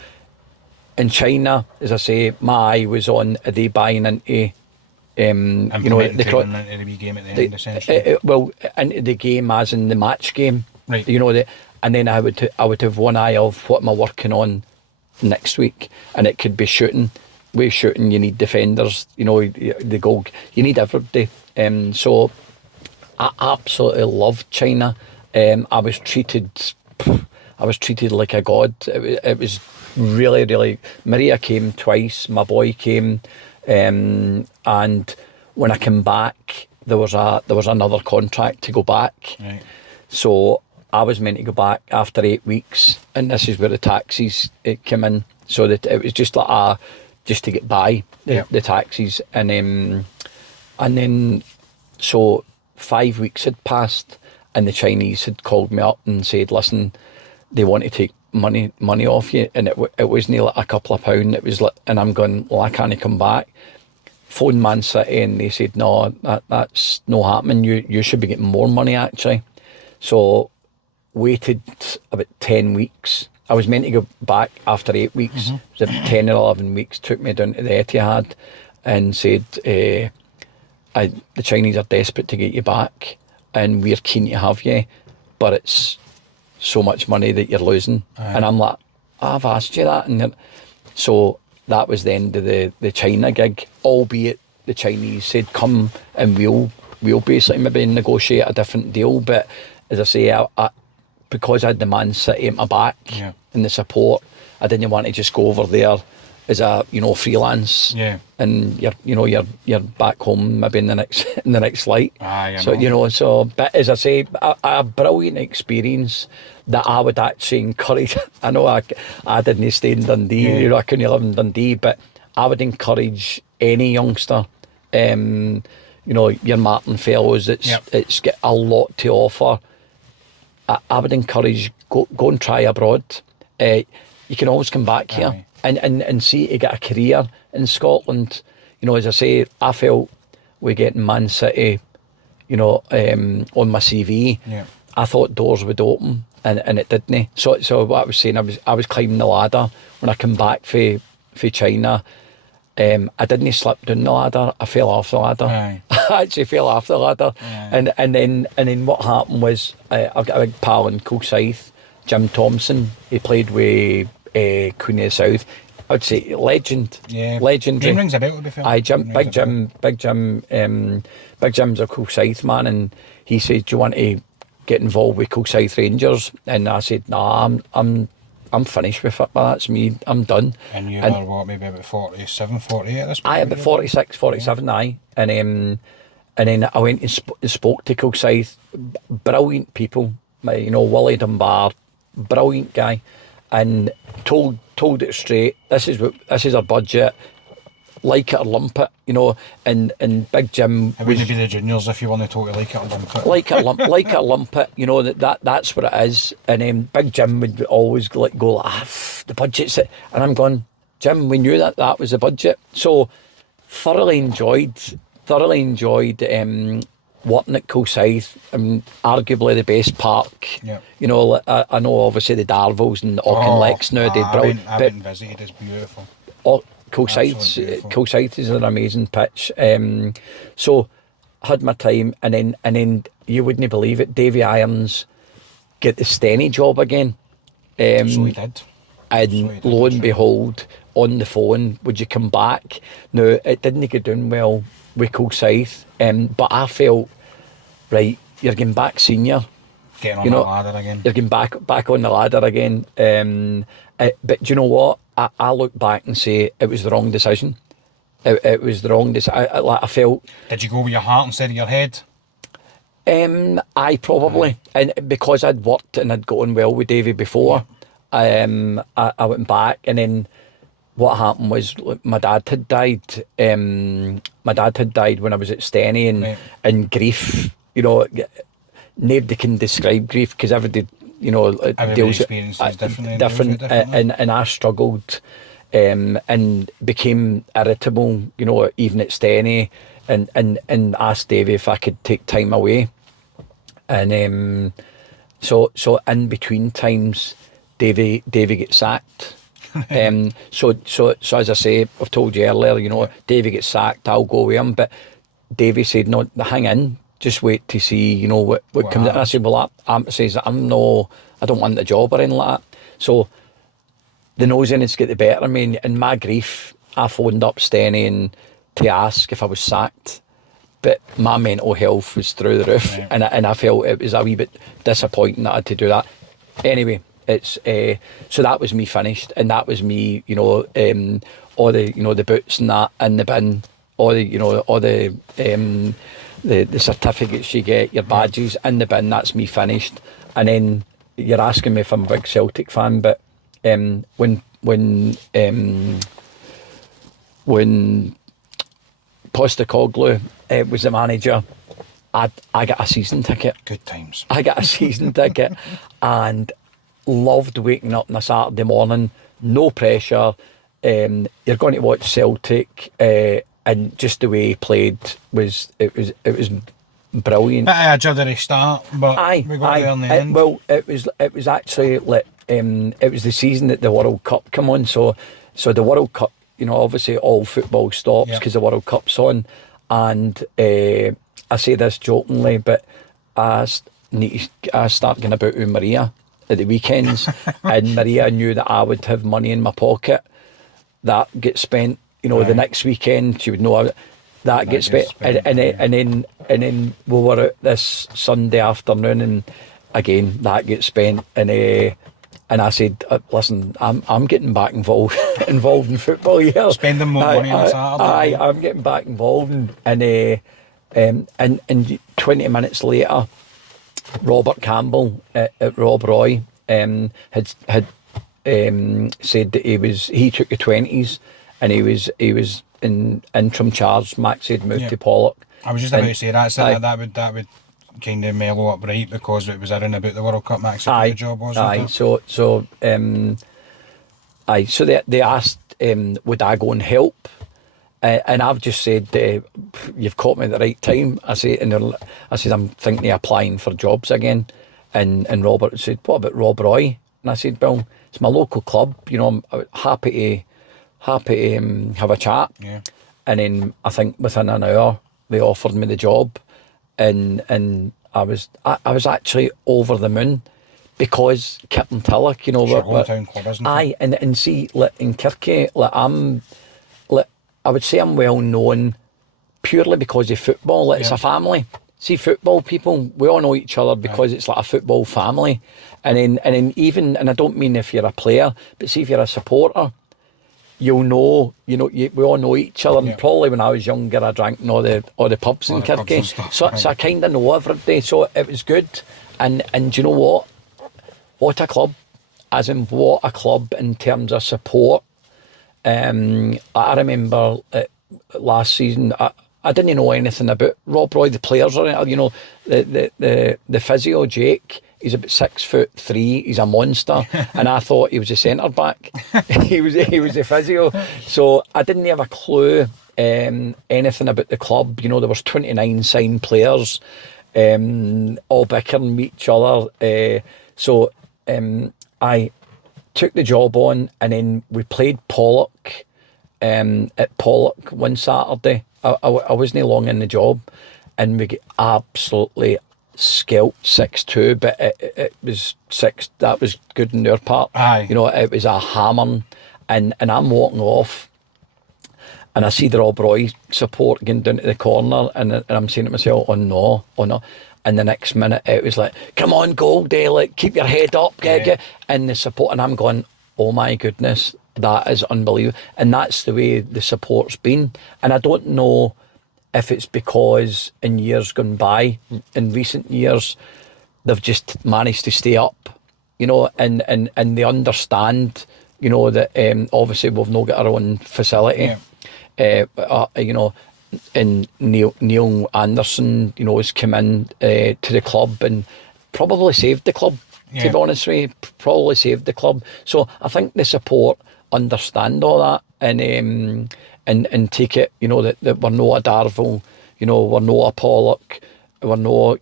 in China, as I say, my eye was on, are they buying into into the wee game at the end, essentially. Well, into the game as in the match game. Right. You know, and then I would have one eye of what am I working on next week, and it could be shooting. With shooting, you need defenders. You know, the goal. You need everybody. So I absolutely loved China. I was treated like a god. It was really, really. Maria came twice. My boy came, and when I came back, there was another contract to go back. Right. So I was meant to go back after 8 weeks, and this is where the taxis came in. So that it was just like just to get by the taxis, and then so 5 weeks had passed, and the Chinese had called me up and said, listen, they want to take money off you, and it wasn't like a couple of pound. It was like, and I'm going, well, I can't come back. Phoned Man City, and they said, no, that's no happening. You should be getting more money actually. So waited about 10 weeks. I was meant to go back after 8 weeks. It was about 10 or 11 weeks. Took me down to the Etihad and said, the Chinese are desperate to get you back, and we're keen to have you, but it's so much money that you're losing. And I'm like, I've asked you that. And so that was the end of the China gig, albeit the Chinese said, come and we'll basically maybe negotiate a different deal. But as I say, I because I had the Man City at my back and the support, I didn't want to just go over there as a freelance. And you're back home maybe in the next flight. So but as I say, a brilliant experience that I would actually encourage. I know I didn't stay in Dundee, I couldn't live in Dundee, but I would encourage any youngster, your Martin Fellows, it's got a lot to offer. I would encourage go and try abroad. You can always come back here and see to get a career in Scotland. As I say, I felt with getting Man City, on my CV, I thought doors would open, and it didn't. So what I was saying, I was climbing the ladder when I came back for China. I didn't slip down the ladder. I fell off the ladder. I actually fell off the ladder. And then what happened was, I've got a big pal in Kilsyth, Jim Thompson. He played with Queen of the South. I'd say legend. Yeah. Legendary. Name rings a bell, to be fair. Big Jim's a Coolside man, and he said, "Do you want to get involved with Coolside Rangers?" And I said, "Nah, I'm finished with it. That's me. I'm done." And you were what, maybe about 47, 48 at this point? I about 46, 47, aye. And then I went and spoke to Coolside. Brilliant people, Willie Dunbar, brilliant guy, and told it straight. This is our budget. Like it or lump it, and Big Jim. It wouldn't be the juniors if you want to totally like it or lump it. Like it or lump it, that's what it is. And Big Jim would always go the budget's it, and I'm going, Jim, we knew that was the budget. So thoroughly enjoyed working at Coolside. Arguably the best park. Yeah. I know obviously the Darvels and Auchinlecks now. I've been visited. It's beautiful. Coolside is an amazing pitch. So had my time, and then you wouldn't believe it, Davey Irons get the Stenny job again. So he did. And lo and behold, on the phone, would you come back? Now, it didn't go down well with Coolside, but I felt, right, you're getting back senior. Getting on the ladder again. You're getting back on the ladder again. But do you know what? I look back and say it was the wrong decision. It was the wrong decision. I felt... Did you go with your heart instead of your head? I probably. And because I'd worked and I'd got on well with Davey before, I went back, and then what happened was my dad had died. My dad had died when I was at Stenny, and grief, nobody can describe grief because everybody, deals experiences different. And I struggled, and became irritable, even at Stenny, and asked Davey if I could take time away, and so in between times, Davey gets sacked. So as I say, I've told you earlier, Davey gets sacked, I'll go with him, but Davey said, no, hang in. Just wait to see, what comes out. And I said, well, I don't want the job or anything like that. So the nosiness get the better of me. In my grief, I phoned up Stenny and to ask if I was sacked. But my mental health was through the roof, and I felt it was a wee bit disappointing that I had to do that. Anyway, it's so that was me finished, and that was me, all the the boots and that in the bin, all the the certificates you get, your badges in the bin. That's me finished. And then you're asking me if I'm a big Celtic fan, but when Postecoglou was the manager, I got a season ticket. Good times. I got a season ticket, and loved waking up on a Saturday morning, no pressure. You're going to watch Celtic. And just the way he played was brilliant. Bit of a juddery start, but we got there in the end. Well, it was actually like it was the season that the World Cup came on. So the World Cup, obviously all football stops because the World Cup's on. And I say this jokingly, but I start going about with Maria at the weekends, and Maria knew that I would have money in my pocket that gets spent. The next weekend she would know that gets spent, and then we were out this Sunday afternoon, and again that gets spent, and I said, listen, I'm getting back involved in football here. Spending more money on a Saturday. I'm getting back involved, and 20 minutes later, Robert Campbell at Rob Roy had said that he took the 20s. And he was in interim charge. Max had moved to Pollock. I was just about to say that would kind of mellow up right, because it was around about the World Cup. Max had the job, wasn't it? So they asked, would I go and help? And I've just said, you've caught me at the right time. I said, I'm thinking of applying for jobs again. And Robert said, what about Rob Roy? And I said, well, it's my local club. I'm happy to have a chat. And then I think within an hour they offered me the job, and I was actually over the moon because Kirkintilloch, you know, It's your hometown club, isn't it? aye, and see, like in Kirky, I would say I'm well known purely because of football. Like, it's a family. See, football people, we all know each other because it's like a football family. And then even, and I don't mean if you're a player, but see if you're a supporter, you'll know, we all know each other. And probably when I was younger, I drank in all the pubs in Kirky. So I kind of know everybody. So it was good. And do you know what? What a club. As in, what a club in terms of support. I remember last season, I didn't know anything about Rob Roy, the players, or the physio Jake. He's about 6'3". He's a monster, and I thought he was a centre back. he was a physio, so I didn't have a clue anything about the club. There was 29 signed players, all bickering with each other. So I took the job on, and then we played Pollock at Pollock one Saturday. I wasn't long in the job, and we get absolutely scalped 6-2, but it was six. That was good on their part. Aye. It was a hammer, and I'm walking off, and I see the Rob Roy support going down to the corner, and I'm saying to myself, oh no. And the next minute it was like, come on, Goldie, like, keep your head up, get. And the support, and I'm going, oh my goodness, that is unbelievable. And that's the way the support's been. And I don't know if it's because in years gone by, in recent years, they've just managed to stay up, and they understand, that obviously we've not got our own facility. And Neil Anderson, has come in to the club and probably saved the club, to be honest with you, probably saved the club. So I think the support understand all that and take it, that we're no a Darvel, we're no a Pollock, we're no,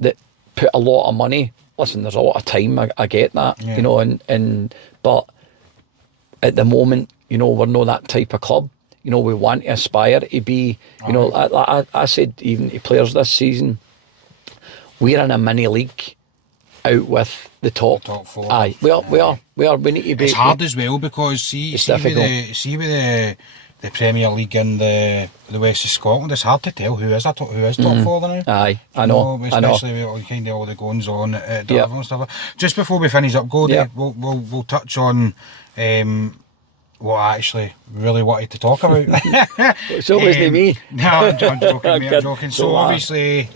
that put a lot of money. Listen, there's a lot of time, I get that, but at the moment, we're not that type of club. We want to aspire to be, I said even to players this season, we're in a mini league out with the top four. Aye, we are. We need to be. It's hard as well because see with the Premier League in the west of Scotland, it's hard to tell who is top four now. Aye, I know. Especially with kind of all the goings on at Darvel and stuff. Just before we finish up, Goldie, we'll touch on what I actually really wanted to talk about. So it wasn't me. No, I'm joking, mate, I'm joking. So obviously,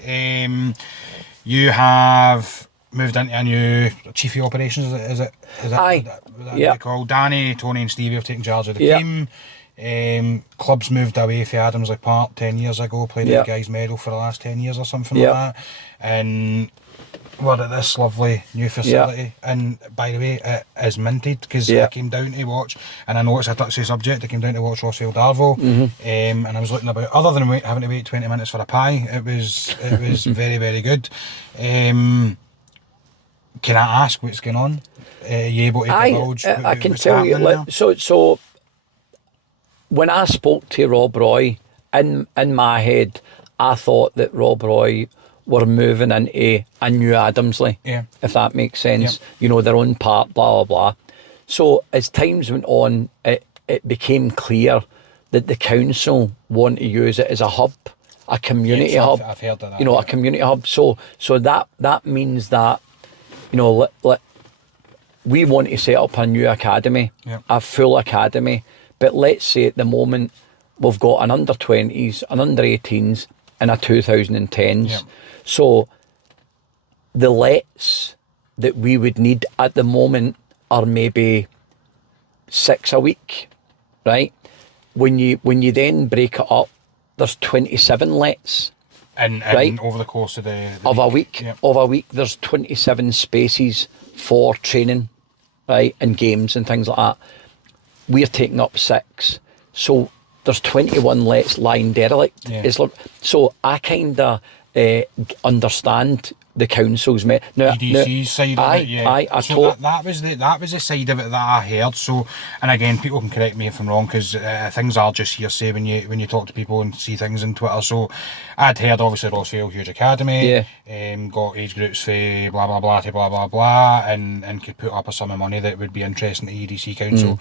you have moved into a new chief of operations. Is it? Aye. What they call Danny, Tony, and Stevie have taken charge of the team. Clubs moved away from Adamsley Park 10 years ago. Played at the Guys Medal for the last 10 years or something like that. And we're at this lovely new facility, and by the way, it is minted because I came down to watch, and I know it's a touchy subject, I came down to watch Rossvale Darvel, and I was looking about, other than having to wait 20 minutes for a pie, it was very, very good. Can I ask what's going on? Are you able to divulge I can tell you. So when I spoke to Rob Roy, in my head, I thought that Rob Roy were moving into a new Adamsley, if that makes sense. Their own part, blah, blah, blah. So as times went on, it became clear that the council want to use it as a hub, a community hub. I've heard of that. A community hub. So that means that, we want to set up a new academy, a full academy. But let's say at the moment, we've got an under-20s, an under-18s, and a 2010s. So the lets that we would need at the moment are maybe 6 a week, right? When you then break it up, there's 27 lets. And right? Over the course of a week, there's 27 spaces for training, right, and games and things like that. We're taking up 6. So there's 21 lets lying derelict. So I kind of understand the council's EDC's side of it, yeah. So that was the side of it that I heard. So, and again, people can correct me if I'm wrong, because things are just hearsay when you talk to people and see things on Twitter. So, I'd heard obviously Rossvale, huge academy, got age groups for blah blah blah to blah blah blah, and could put up a sum of money that would be interesting to EDC Council,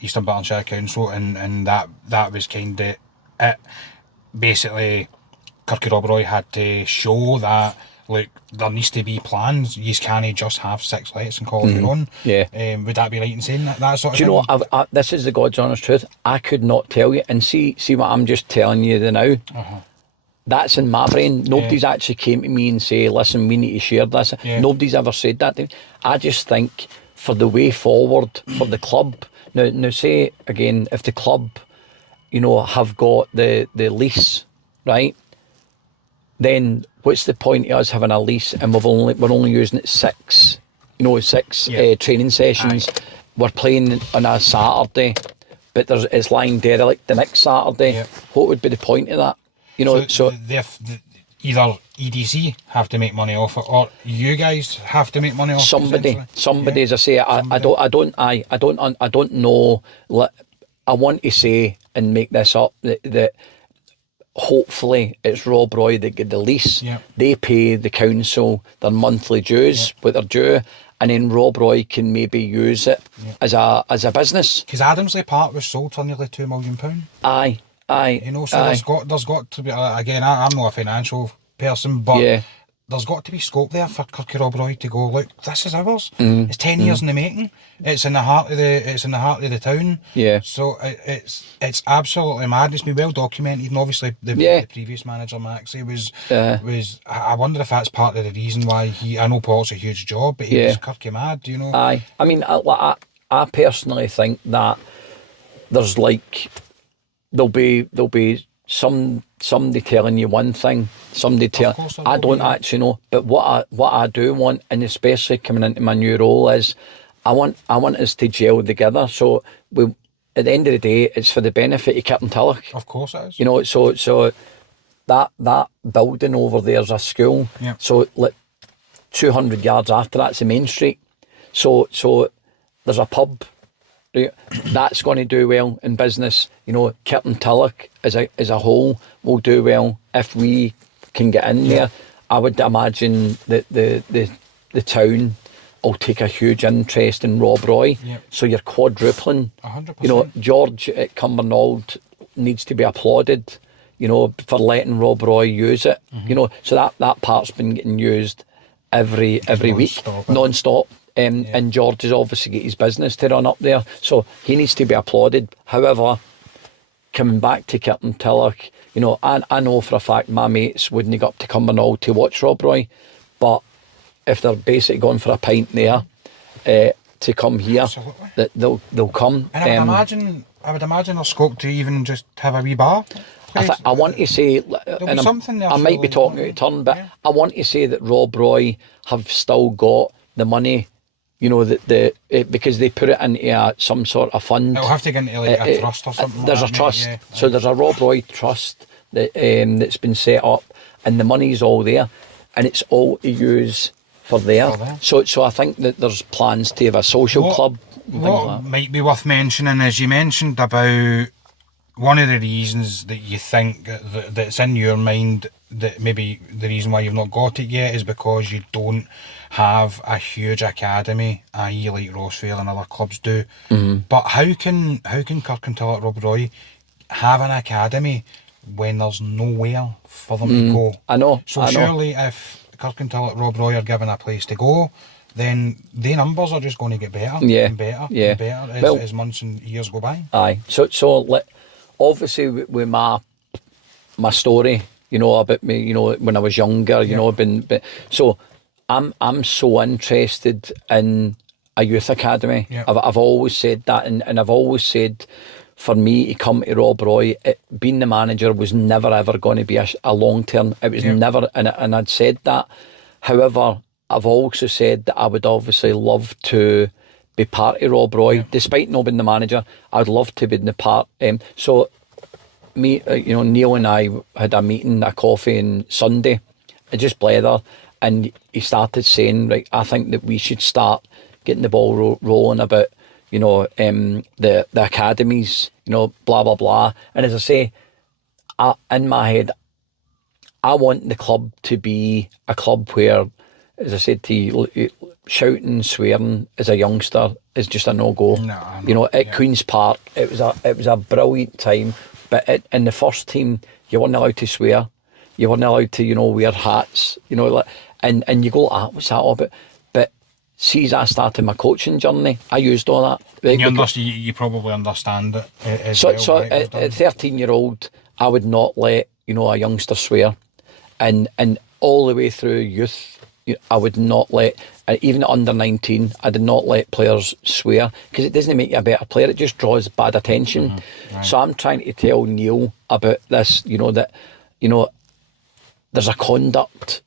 Eastern Bartonshire Council, and that was kind of it. Basically, Kirky Rob Roy had to show that, look, there needs to be plans. You can't just have 6 lights and call it your own. Yeah. Would that be right in saying that sort of Do thing? you know, this is the God's honest truth. I could not tell you, and see what I'm just telling you now. That's in my brain. Nobody's actually came to me and say, listen, we need to share this. Nobody's ever said that to me. I just think for the way forward for the club. Now say again, if the club, have got the lease, right? Then what's the point of us having a lease and we're only using it 6 training sessions. We're playing on a Saturday, but it's lying derelict the next Saturday. What would be the point of that? So either EDC have to make money off it, or you guys have to make money off it. Somebody, as I say, I don't know. I want to say and make this up that hopefully it's Rob Roy that get the lease. They pay the council their monthly dues, what they're due, and then Rob Roy can maybe use it as a business. Because Adamsley Park was sold for nearly £2 million. Aye. So there's got to be, again, I'm not a financial person, but there's got to be scope there for Kirky Rob Roy to go, look, this is ours. It's 10 years in the making. It's in the heart of the town. So it's absolutely mad. It's been well documented, and obviously the previous manager Maxie was. I wonder if that's part of the reason why I know Paul's a huge job, but he was Kirky mad. Aye. I mean, I personally think that there's there'll be somebody telling you one thing, somebody telling. I don't actually know, but what I do want, and especially coming into my new role, is I want us to gel together. So at the end of the day, it's for the benefit of Kirkintilloch. Of course it is. So that building over there's a school. So 200 yards after that's the main street. So there's a pub. That's going to do well in business. Kirkintilloch as a whole will do well if we can get in there. I would imagine that the town will take a huge interest in Rob Roy. So you're quadrupling. 100%. George at Cumbernauld needs to be applauded, for letting Rob Roy use it. So that part's been getting used every week, non-stop. And George has obviously got his business to run up there, so he needs to be applauded. However, coming back to Kirkintilloch, I know for a fact my mates wouldn't go up to Cumbernauld to watch Rob Roy, but if they're basically going for a pint there, to come here, that they'll come. And I would imagine there's scope to even just have a wee bar. I want to say, and I might be talking out of turn, but I want to say that Rob Roy have still got the money. Because they put it into some sort of fund. It'll have to get into a trust or something. There's a trust. So there's a Rob Roy trust that's been set up, and the money's all there, and it's all to use for there. So I think that there's plans to have a social club. What might be worth mentioning is you mentioned about one of the reasons that you think that's in your mind that maybe the reason why you've not got it yet is because you don't have a huge academy, i.e. like Rossvale and other clubs do. But how can Kirkintilloch Rob Roy have an academy when there's nowhere for them to go? I know. Surely if Kirkintilloch Rob Roy are given a place to go, then the numbers are just going to get better and better and better as months and years go by. Aye. So obviously with my story, about me, when I was younger, so I'm so interested in a youth academy. I've always said that, and I've always said for me to come to Rob Roy, being the manager was never ever going to be a long term. It was never, and I'd said that. However, I've also said that I would obviously love to be part of Rob Roy, despite not being the manager. I'd love to be in the part. So Neil and I had a meeting, a coffee on Sunday, just blether, and he started saying, right, I think that we should start getting the ball rolling about, the academies, blah, blah, blah. And as I say, in my head, I want the club to be a club where, as I said to you, shouting, swearing as a youngster is just a no-go. At Queen's Park, it was a brilliant time, but in the first team, you weren't allowed to swear, you weren't allowed to, wear hats, and you go, what's that all about? But see, as I started my coaching journey, I used all that. You probably understand it as so, well. So right? at 13-year-old, I would not let, a youngster swear. And all the way through youth, I would not let, even at under 19, I did not let players swear, because it doesn't make you a better player, it just draws bad attention. Right. So I'm trying to tell Neil about this, that, there's a conduct,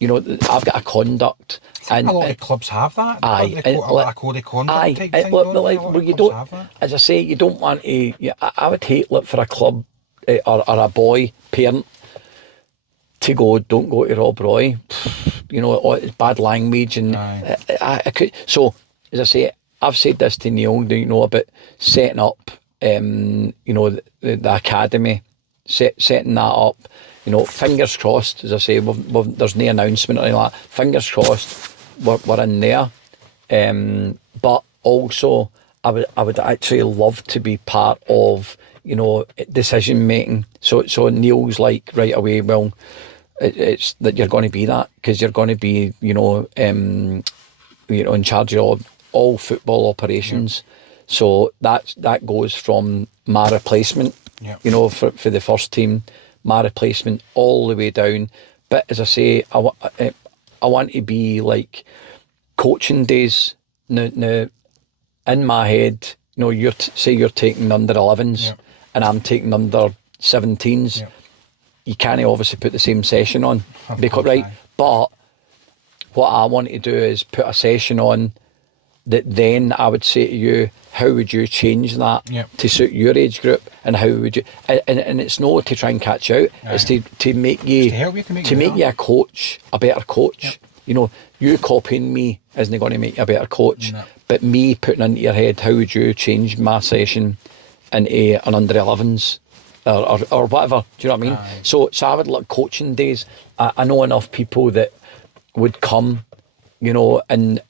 I've got a conduct. And a lot of clubs have that. Aye. A code of conduct type thing. You don't, as I say, you don't want to, I would hate for a club or a boy parent to go, don't go to Rob Roy, bad language, and I could. So as I say, I've said this to Neil, about setting up, the academy, setting that up. Fingers crossed. As I say, there's no announcement or anything like that. Fingers crossed, we're in there. But also, I would actually love to be part of, decision making. So Neil's like right away, well, it's that you're going to be that, because you're going to be, in charge of all football operations. Yep. So that goes from my replacement, yep, for the first team, my replacement all the way down. But as I say, I want to be like coaching days. Now in my head, you're taking under 11s, yep, and I'm taking under 17s. Yep. You can't obviously put the same session on, because right. But what I want to do is put a session on that. Then I would say to you, how would you change that, yep, to suit your age group, and how would you? And it's not to try and catch out. Aye. It's to make you you a coach, a better coach. Yep. You copying me isn't going to make you a better coach. No. But me putting into your head, how would you change my session into an under 11s? Or whatever, do you know what I mean? Aye. So I would like coaching days. I know enough people that would come, and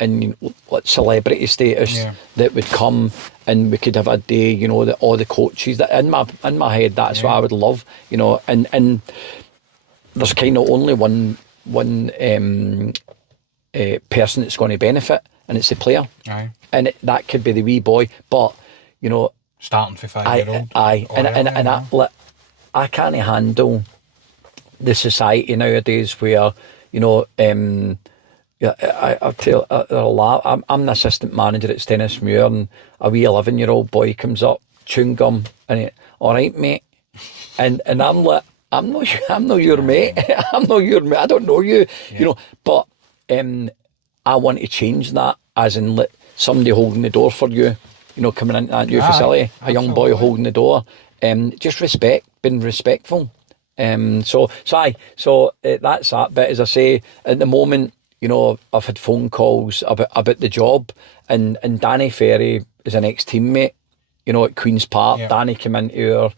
like celebrity status, yeah, that would come, and we could have a day, that all the coaches that in my head, that's, yeah, what I would love, and there's kind of only one person that's going to benefit, and it's the player. Aye. And that could be the wee boy, but starting for 5-year-old. And I can't handle the society nowadays where, I'll tell a lot. I'm the assistant manager at Stenhousemuir, and a wee 11-year-old boy comes up, chewing gum, and all right, mate. And I'm like, I'm not your mate. I'm not your mate. I don't know you, yeah, but I want to change that, as in somebody holding the door for you. Coming into that new facility, a young boy holding the door, just being respectful. So that's that. But as I say, at the moment, I've had phone calls about the job, and Danny Ferry is an ex-teammate, at Queen's Park. Yep. Danny came into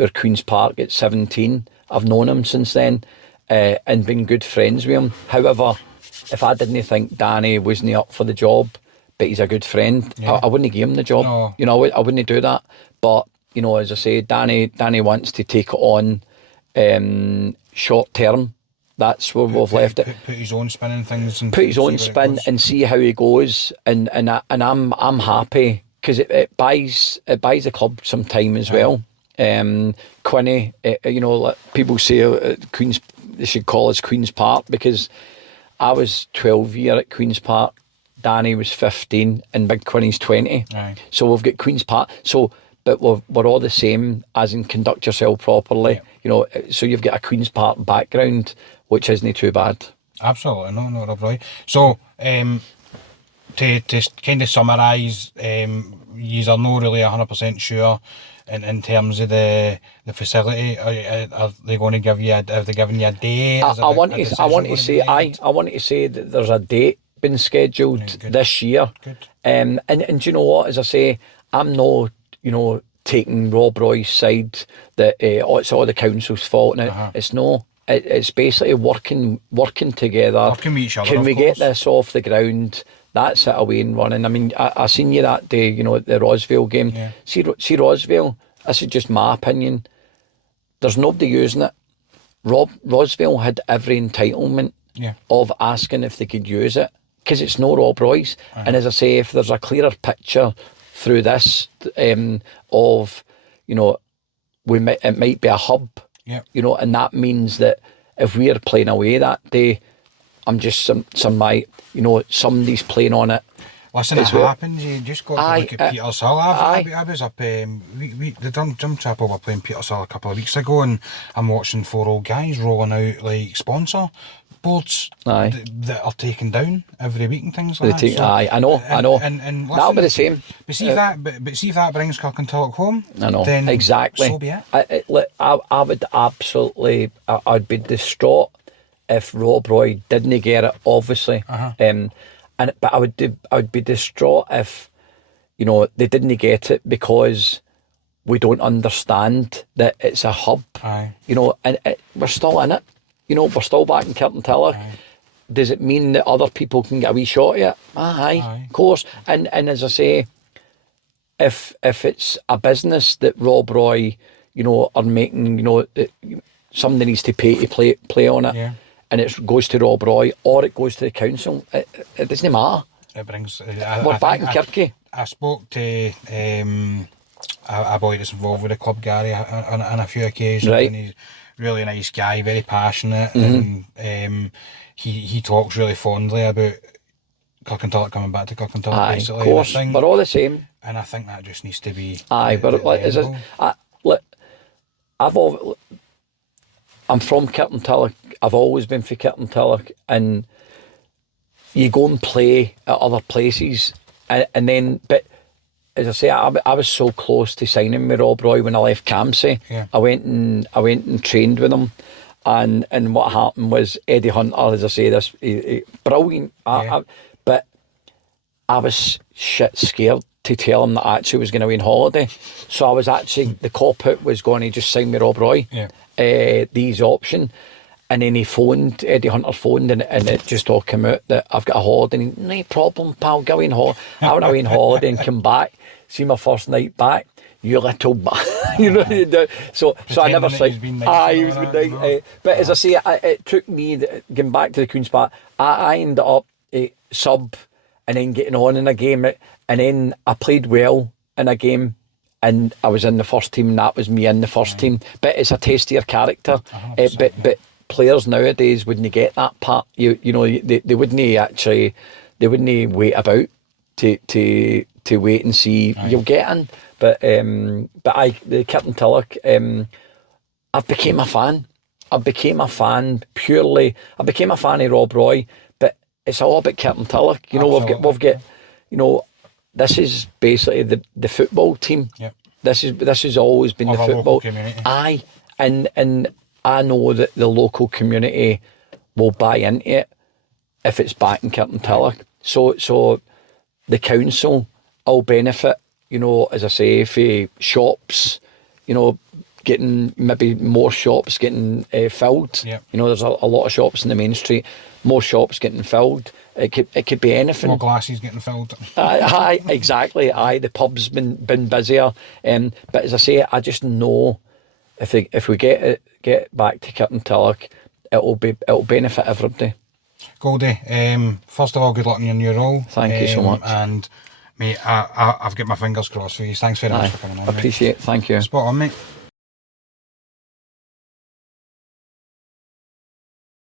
our Queen's Park at 17. I've known him since then, and been good friends with him. However, if I didn't think Danny wasn't up for the job, but he's a good friend, yeah, I wouldn't give him the job. No. I wouldn't do that. But as I say, Danny wants to take it on short term. That's where we've left it. Put his own spin in things, and put his own spin and see how he goes. And I'm happy, because it buys the club some time as well. Quinny, people say Queen's, they should call us Queen's Park, because I was 12 year at Queen's Park. Danny was 15 and Big Quinny's 20. Aye. So we've got Queen's Park. So, but we're all the same, as in conduct yourself properly. Yeah. So you've got a Queen's Park background, which isn't too bad. Absolutely, no, Rob Roy. So, to kind of summarise, you are not really 100% sure in terms of the facility? Are they going to give you? Have they given you a day? I want to say that there's a date been scheduled this year. Good. And do you know what? As I say, I'm not, taking Rob Roy's side that it's all the council's fault. Now it's no. It's basically working together. Working with each other. Can we of course. get this off the ground? That's it, away and running. I mean, I seen you that day, at the Rosville game. Yeah. See Rosville. This is just my opinion. There's nobody using it. Rosville had every entitlement of asking if they could use it, because it's no Rob Roy's. And as I say, if there's a clearer picture through this of, it might be a hub. Yeah. And that means that if we're playing away that day, I'm just somebody's playing on it. Listen, it happens. You just got to look at Peter's Hill. I was up. The Drum Chapel were playing Peter's Hill a couple of weeks ago, and I'm watching 4 old guys rolling out like sponsor boards that are taken down every week and things like that. I know. And listen, that'll be the same. But see if that brings Kirkintilloch home. I know. Then exactly. So be it. I would absolutely. I'd be distraught if Rob Roy didn't get it. Obviously. But I would be distraught if, they didn't get it because we don't understand that it's a hub. Aye. And we're still in it. We're still back in Kirkintilloch. Does it mean that other people can get a wee shot at it? Aye, of course. And as I say, if it's a business that Rob Roy, are making, somebody needs to pay to play on it. Yeah. And it goes to Rob Roy or it goes to the council, it doesn't matter. It brings. We're back in Kirky. I spoke to a boy that's involved with the club, Gary, on a few occasions, and he's a really nice guy, very passionate, and he talks really fondly about Kirkintilloch coming back to Kirkintilloch. Basically, of course, we're all the same. And I think that just needs to be. I'm from Kirkintilloch. I've always been for Kirkintilloch, and you go and play at other places, and then, but as I say, I was so close to signing with Rob Roy when I left Campsie. Yeah. I went and trained with him, and what happened was Eddie Hunter, as I say, he brilliant. But I was shit scared to tell him that I actually was going away on holiday, so I was actually the cop out was going to just sign with Rob Roy. These option. And then Eddie Hunter phoned, and it just all came out that I've got a holiday. And no problem, pal, go in holiday. I went away on holiday and come back, see my first night back, you little so I never said, he was been nice. But as I say, it took me, getting back to the Queen's Park, I ended up sub and then getting on in a game, and then I played well in a game, and I was in the first team, and that was me in the first team. But it's a test of your character. But players nowadays wouldn't get that part. They wouldn't actually, they wouldn't wait about to wait and see you'll get in. But the Kirkintilloch, I became a fan. I became a fan of Rob Roy, but it's all about Kirkintilloch. We've got this is basically the football team. Yep. This has always been the football community. And I know that the local community will buy into it if it's back in Kirkintilloch. So the council will benefit, as I say, for shops, getting maybe more shops getting filled. Yep. There's a lot of shops in the main street, more shops getting filled. It could be anything. More glasses getting filled. Exactly. The pub's been busier. But as I say, I just know if we get back to Kirkintilloch, it'll benefit everybody. Goldie, first of all, good luck in your new role. Thank you so much. And mate, I've got my fingers crossed for you. Thanks very much for coming on. Appreciate it. Thank you. Spot on, mate.